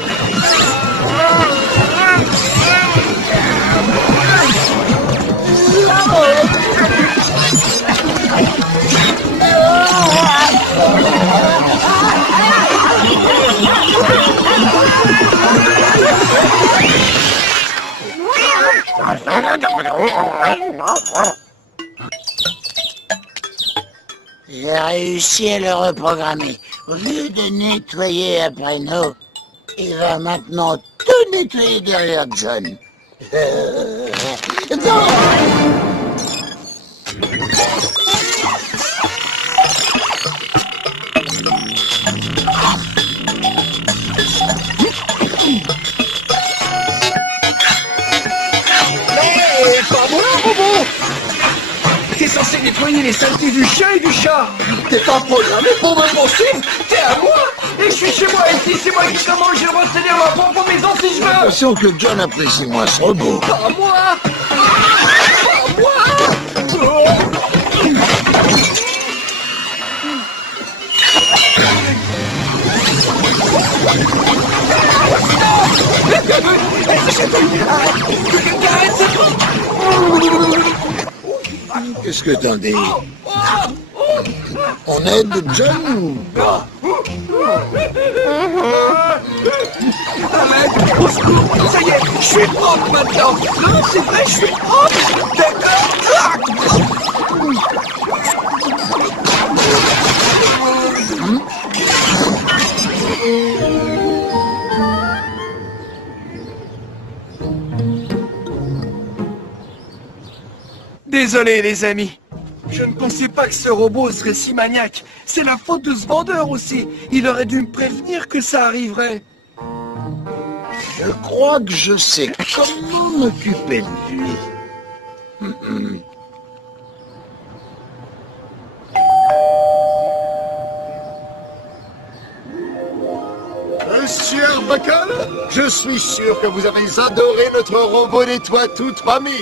J'ai réussi à le reprogrammer. Au lieu de nettoyer après nous, il va maintenant tout nettoyer derrière John. Non! Hé, pas moi, robot! T'es censé nettoyer les saletés du chien et du chat. T'es pas programmé pour me poursuivre. T'es à moi. Et je suis chez moi ici, c'est moi qui commande, je vais retenir ma propre maison si je veux. J'ai l'impression que John apprécie moins ce robot. Pas moi. Pas moi. Qu'est-ce que t'en dis? On aide John ou pas? Au secours, ça y est, je suis propre maintenant. Non, c'est vrai, je suis propre. D'accord. Désolé les amis, je ne pensais pas que ce robot serait si maniaque. C'est la faute de ce vendeur aussi. Il aurait dû me prévenir que ça arriverait. Je crois que je sais comment m'occuper de lui. Monsieur Arbuckle, je suis sûr que vous avez adoré notre robot nettoie tout 3000.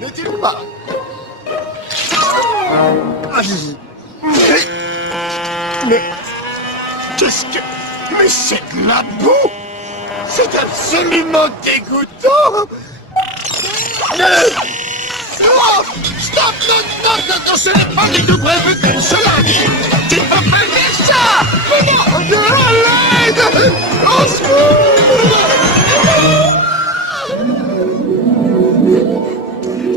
N'est-il pas? Mais... qu'est-ce que... mais c'est de la boue! C'est absolument dégoûtant! Oh, stop! Non, ce n'est pas du tout prévu comme cela! Tu peux pas faire ça! Comment? De l'aide! Au secours!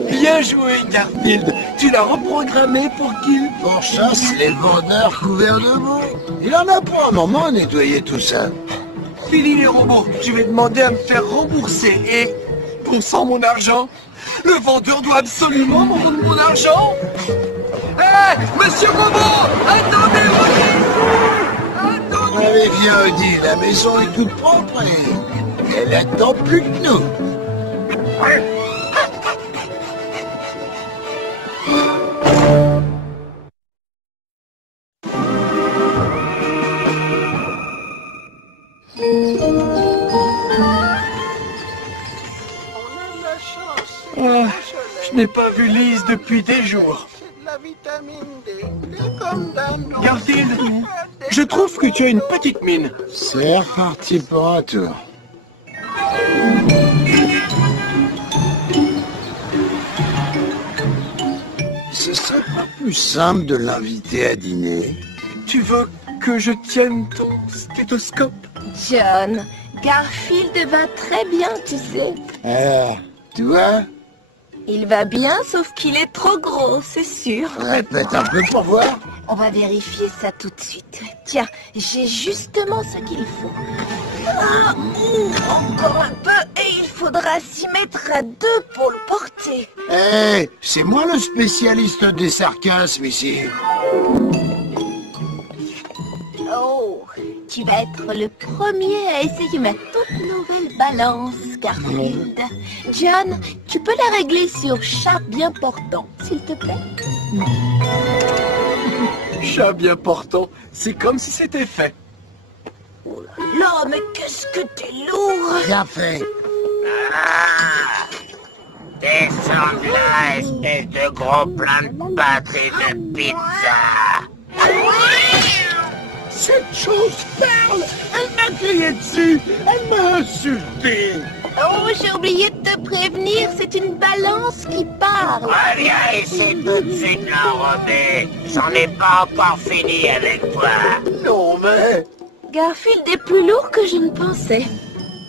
Bien joué, Garfield. Tu l'as reprogrammé pour qu'il... Pourchasse les vendeurs couverts de boue. Il en a pour un moment à nettoyer tout ça. Fini les robots. Je vais demander à me faire rembourser. Et... bon sang, mon argent. Le vendeur doit absolument me rendre mon argent. Hé, monsieur robot, attendez, Woody. Allez, viens, Woody. La maison est toute propre et elle attend plus que nous. Je n'ai pas vu Lise depuis des jours. Garfield, je trouve que tu as une petite mine. C'est reparti pour un tour. Ce serait pas plus simple de l'inviter à dîner. Tu veux que je tienne ton stéthoscope? John, Garfield va très bien, tu sais. Alors, tu vois? Il va bien, sauf qu'il est trop gros, c'est sûr. Répète un peu pour voir. On va vérifier ça tout de suite. Tiens, j'ai justement ce qu'il faut. Ah, encore un peu, et il faudra s'y mettre à deux pour le porter. Hé, c'est moi le spécialiste des sarcasmes ici. Oh, tu vas être le premier à essayer ma toute nouvelle balance, Garfield. John, tu peux la régler sur chat bien portant, s'il te plaît? Chat bien portant, c'est comme si c'était fait. Oh là là, mais qu'est-ce que t'es lourd! Bien fait. Descends de là, espèce de gros plein de pâtes et de pizza. Cette chose perle! Elle m'a crié dessus! Elle m'a insulté! Oh, j'ai oublié de te prévenir, c'est une balance qui parle. Viens essaie tout de suite l'enrober. J'en ai pas encore fini avec toi. Non, mais... Garfield est plus lourd que je ne pensais.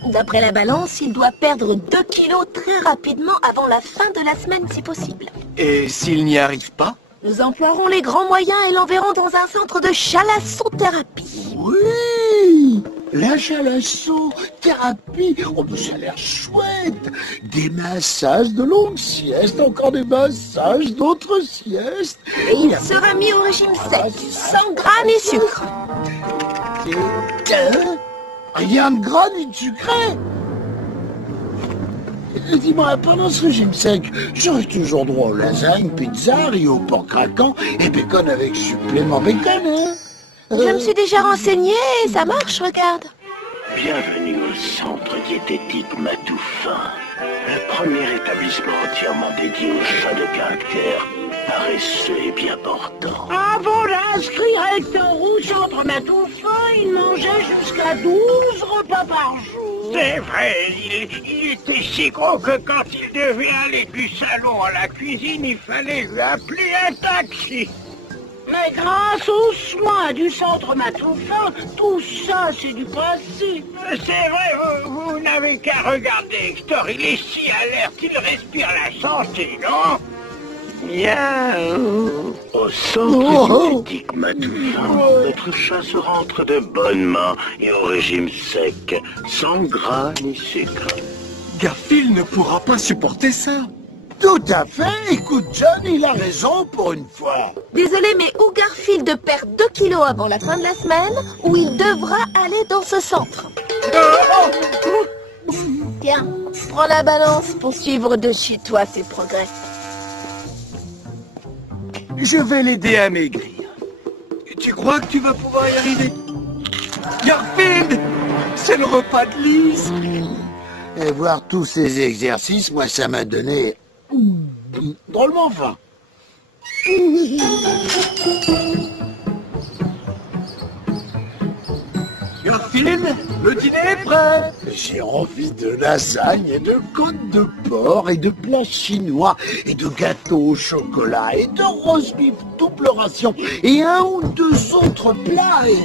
D'après la balance, il doit perdre 2 kilos très rapidement avant la fin de la semaine, si possible. Et s'il n'y arrive pas? Nous emploierons les grands moyens et l'enverrons dans un centre de chalassothérapie. Oui, la chalassothérapie. Oh, mais ça a l'air chouette. Des massages de longues siestes, encore des massages d'autres siestes. Et il sera mis au régime sec, sans gras ni sucre. Rien de gras ni de sucré. Dis-moi, pendant ce régime sec, j'aurai toujours droit aux lasagnes, pizza, riz au porc craquant et bacon avec supplément bacon, hein? Je me suis déjà renseignée et ça marche, regarde. Bienvenue au centre diététique Matoufin. Le premier établissement entièrement dédié aux chats de caractère, paresseux et bien portants. Avant d'inscrire Hector Rouge entre Matoufin, il mangeait jusqu'à 12 repas par jour. C'est vrai, il était si gros que quand il devait aller du salon à la cuisine, il fallait lui appeler un taxi. Mais grâce aux soins du centre Matoufin, tout ça c'est du passé. C'est vrai, vous n'avez qu'à regarder Hector, il est si alerte, il respire la santé, non? Bien. Au centre hypnotique Matoufin, notre chat se rentre de bonnes mains et au régime sec, sans gras ni sucre. Garfield ne pourra pas supporter ça. Tout à fait. Écoute, John, il a raison pour une fois. Désolé, mais ou Garfield perd 2 kilos avant la fin de la semaine, ou il devra aller dans ce centre. Tiens, prends la balance pour suivre de chez toi ses progrès. Je vais l'aider à maigrir. Tu crois que tu vas pouvoir y arriver? Garfield, c'est le repas de Lise. Et voir tous ces exercices, moi, ça m'a donné drôlement faim. Garfield, le dîner est prêt. J'ai envie de lasagne et de côtes de porc et de plats chinois et de gâteaux au chocolat et de roast beef double ration et un ou deux autres plats et...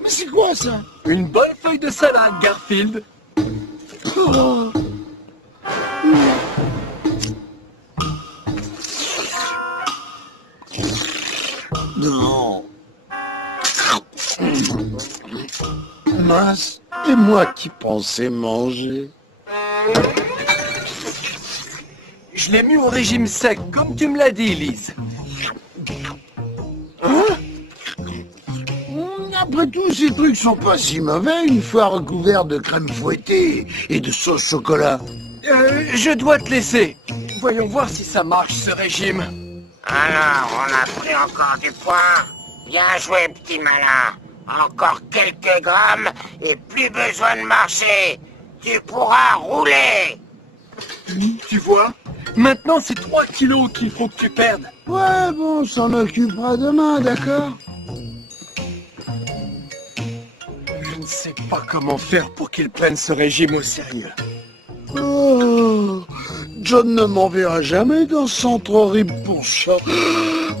Mais c'est quoi ça? Une bonne feuille de salade, Garfield. Oh. Non. Mince, et moi qui pensais manger. Je l'ai mis au régime sec, comme tu me l'as dit, Lise. Après tout, ces trucs sont pas si mauvais une fois recouverts de crème fouettée et de sauce chocolat. Je dois te laisser. Voyons voir si ça marche, ce régime. Alors, on a pris encore du poids. Bien joué, petit malin. Encore quelques grammes et plus besoin de marcher. Tu pourras rouler. Tu vois? Maintenant, c'est 3 kilos qu'il faut que tu perdes. Ouais, bon, on s'en occupera demain, d'accord? Je ne sais pas comment faire pour qu'il prenne ce régime au sérieux. Oh, John ne m'enverra jamais dans ce centre horrible pour chat.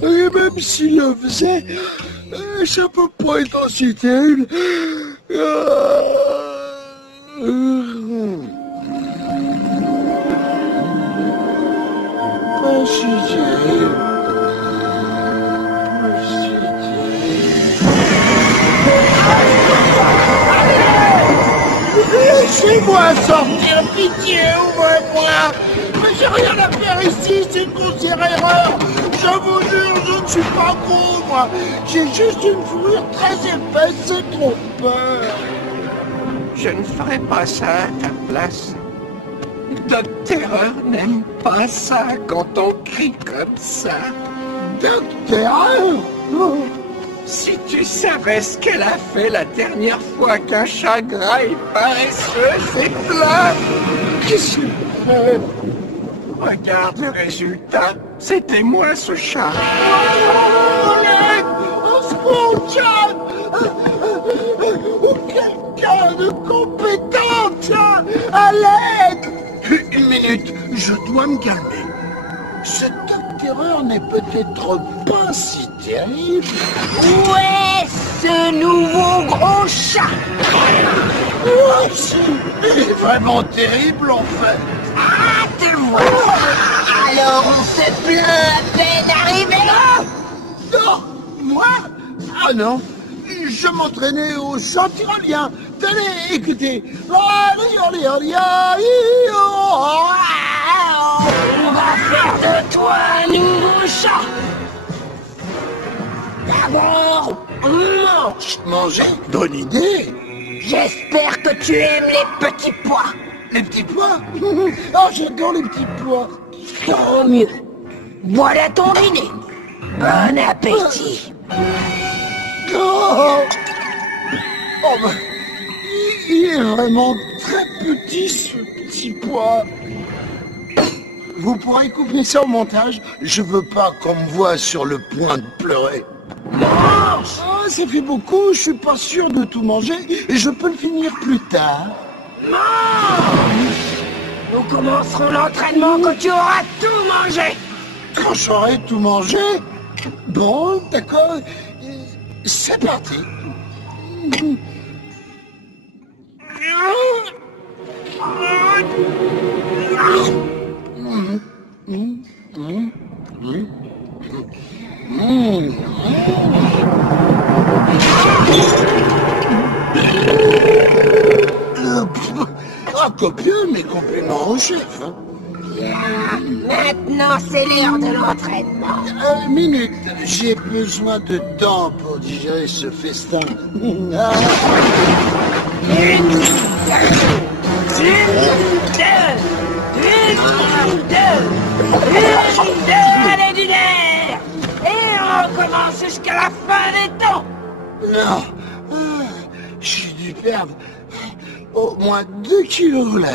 Et même s'il le faisait, ça peut pas être aussi terrible. Pas si terrible. Laissez-moi sortir, pitié, ouvrez-moi. Mais j'ai rien à faire ici, c'est une grossière erreur. Je vous jure, je ne suis pas gros, moi. J'ai juste une fourrure très épaisse, c'est trop peur. Je ne ferai pas ça à ta place. Doc Terreur n'aime pas ça quand on crie comme ça. Doc Terreur? Si tu savais ce qu'elle a fait la dernière fois qu'un chat gras et paresseux s'est plaint. Qu'est-ce qu'il fait? Regarde le résultat. C'était moi, ce chat. Au secours, John! Ou quelqu'un de compétent, tiens! À l'aide! Une minute, je dois me calmer. Cette terreur n'est peut-être pas si terrible. Où est ce nouveau gros chat? Oups, il est vraiment terrible, en fait. Ah, te voilà! Alors on se plaint à peine arrivé là? Non, moi? Ah non, je m'entraînais au chant tyrolien. Tenez, écoutez. On va faire de toi un nouveau chat. D'abord, on mange. Manger? Bonne idée. J'espère que tu aimes les petits pois. Les petits pois? Oh, j'adore les petits pois. Tant mieux. Voilà ton dîner. Bon appétit. Oh, oh ben, il est vraiment très petit, ce petit pois. Vous pourrez couper ça au montage. Je veux pas qu'on me voie sur le point de pleurer. Mange. Ah, ça fait beaucoup, je suis pas sûr de tout manger et je peux le finir plus tard. Mange! Nous commencerons l'entraînement quand tu auras tout mangé. Quand j'aurai tout mangé? Bon, d'accord. C'est parti. Copieux, mes compliments au chef. Hein. Maintenant, c'est l'heure de l'entraînement. Une minute, j'ai besoin de temps pour digérer ce festin. Une, allez, dîner. Et on commence jusqu'à la fin des temps. Non, j'ai dû perdre au moins 2 kilos, là.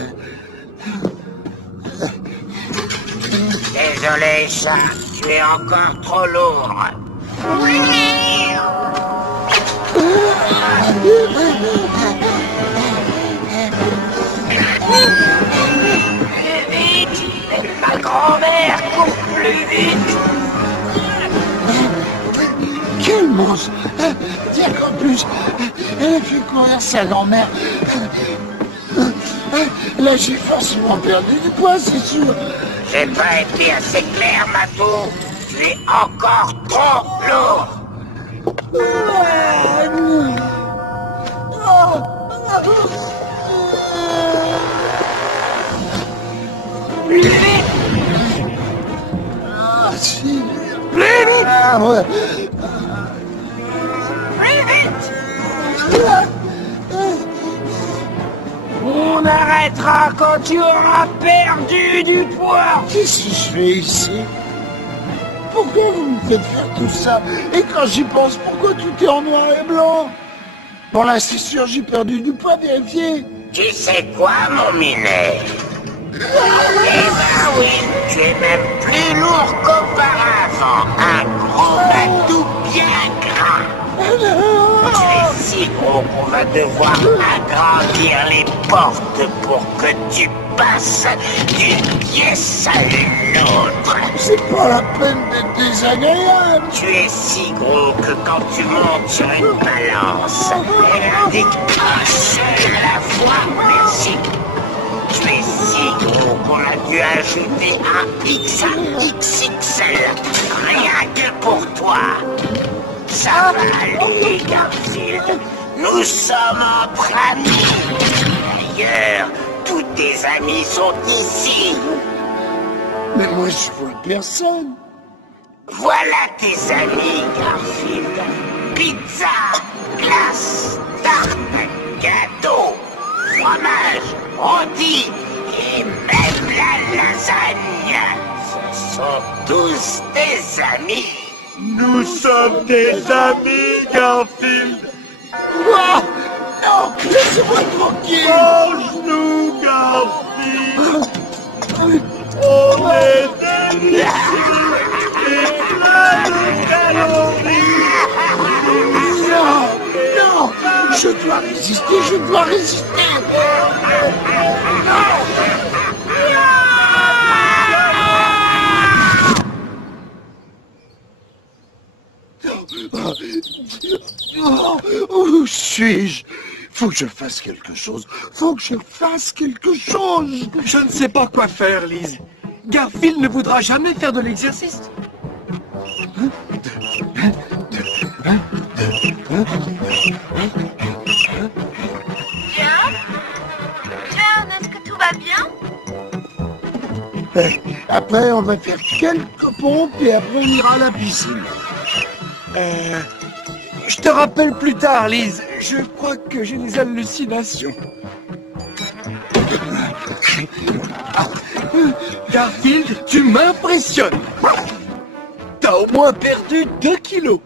Désolé, chat, tu es encore trop lourd. Plus vite, ma grand-mère court plus vite. Quel monstre! Tiens qu'en plus, elle a fait courir sa grand-mère. Là, j'ai forcément perdu du poids, c'est sûr. J'ai pas été assez clair, Matou. Tu es encore trop lourd. Plus vite! Si. Plus vite! Ouais. Plus vite! On arrêtera quand tu auras perdu du poids. Qu'est-ce que je fais ici? Pourquoi vous me faites faire tout ça? Et quand j'y pense, pourquoi tout est en noir et blanc? Bon là, c'est sûr, j'ai perdu du poids, vérifiez. Tu sais quoi, mon minet? Eh ben oui, tu es même plus lourd qu'auparavant. Un gros bateau bien gras. Tu es si gros qu'on va devoir agrandir les portes pour que tu passes d'une pièce à une autre. C'est pas la peine d'être désagréable. Tu es si gros que quand tu montes sur une balance, elle indique un seul à la fois. Merci. Tu es si gros qu'on a dû ajouter un X à XXL, rien que pour toi. Ça va aller, Garfield. Nous sommes entre amis. D'ailleurs, tous tes amis sont ici. Mais moi, je vois personne. Voilà tes amis, Garfield. Pizza, glace, tarte, gâteau, fromage, rôti et même la lasagne. Ce sont tous tes amis. Nous sommes des amis, Garfield. Oh, non, laissez-moi tranquille. Mange-nous, Garfield. On est délicieux et plein de calories. Non, non, je dois résister, je dois résister. Où suis-je? Faut que je fasse quelque chose. Faut que je fasse quelque chose. Je ne sais pas quoi faire, Lise. Garfield ne voudra jamais faire de l'exercice. Bien? John, est-ce que tout va bien? Après, on va faire quelques pompes et après, on ira à la piscine. Je te rappelle plus tard, Lise. Je crois que j'ai des hallucinations. Garfield, tu m'impressionnes. T'as au moins perdu 2 kilos.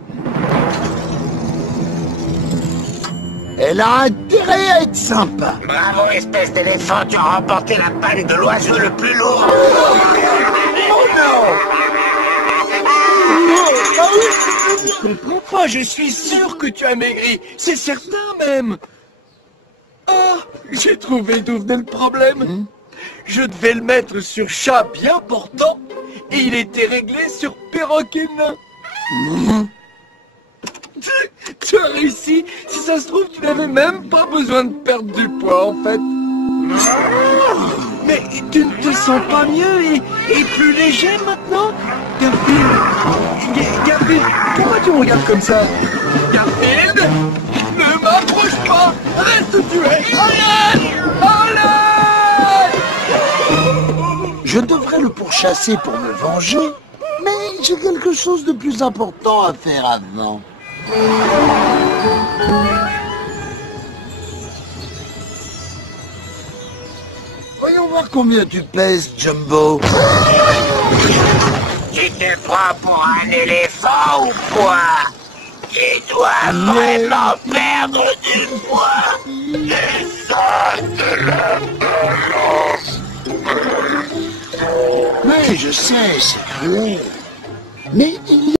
Elle a intérêt à être sympa. Bravo, espèce d'éléphant, tu as remporté la palme de l'oiseau le plus lourd. Oh non! Je comprends pas, je suis sûr que tu as maigri. C'est certain même. Oh, J'ai trouvé d'où venait le problème. Je devais le mettre sur chat bien portant et il était réglé sur perroquet nain. Tu as réussi. Si ça se trouve, tu n'avais même pas besoin de perdre du poids en fait. Mais tu ne te sens pas mieux et plus léger maintenant? Garfield, pourquoi tu me regardes comme ça? Garfield, ne m'approche pas. Reste où tu es. Arrête! Je devrais le pourchasser pour me venger, mais j'ai quelque chose de plus important à faire avant. Voyons voir combien tu pèses, Jumbo. Tu te prends pour un éléphant ou quoi? Tu dois vraiment perdre du poids. Et ça, de la balance. Mais je sais, c'est cruel. Mais il y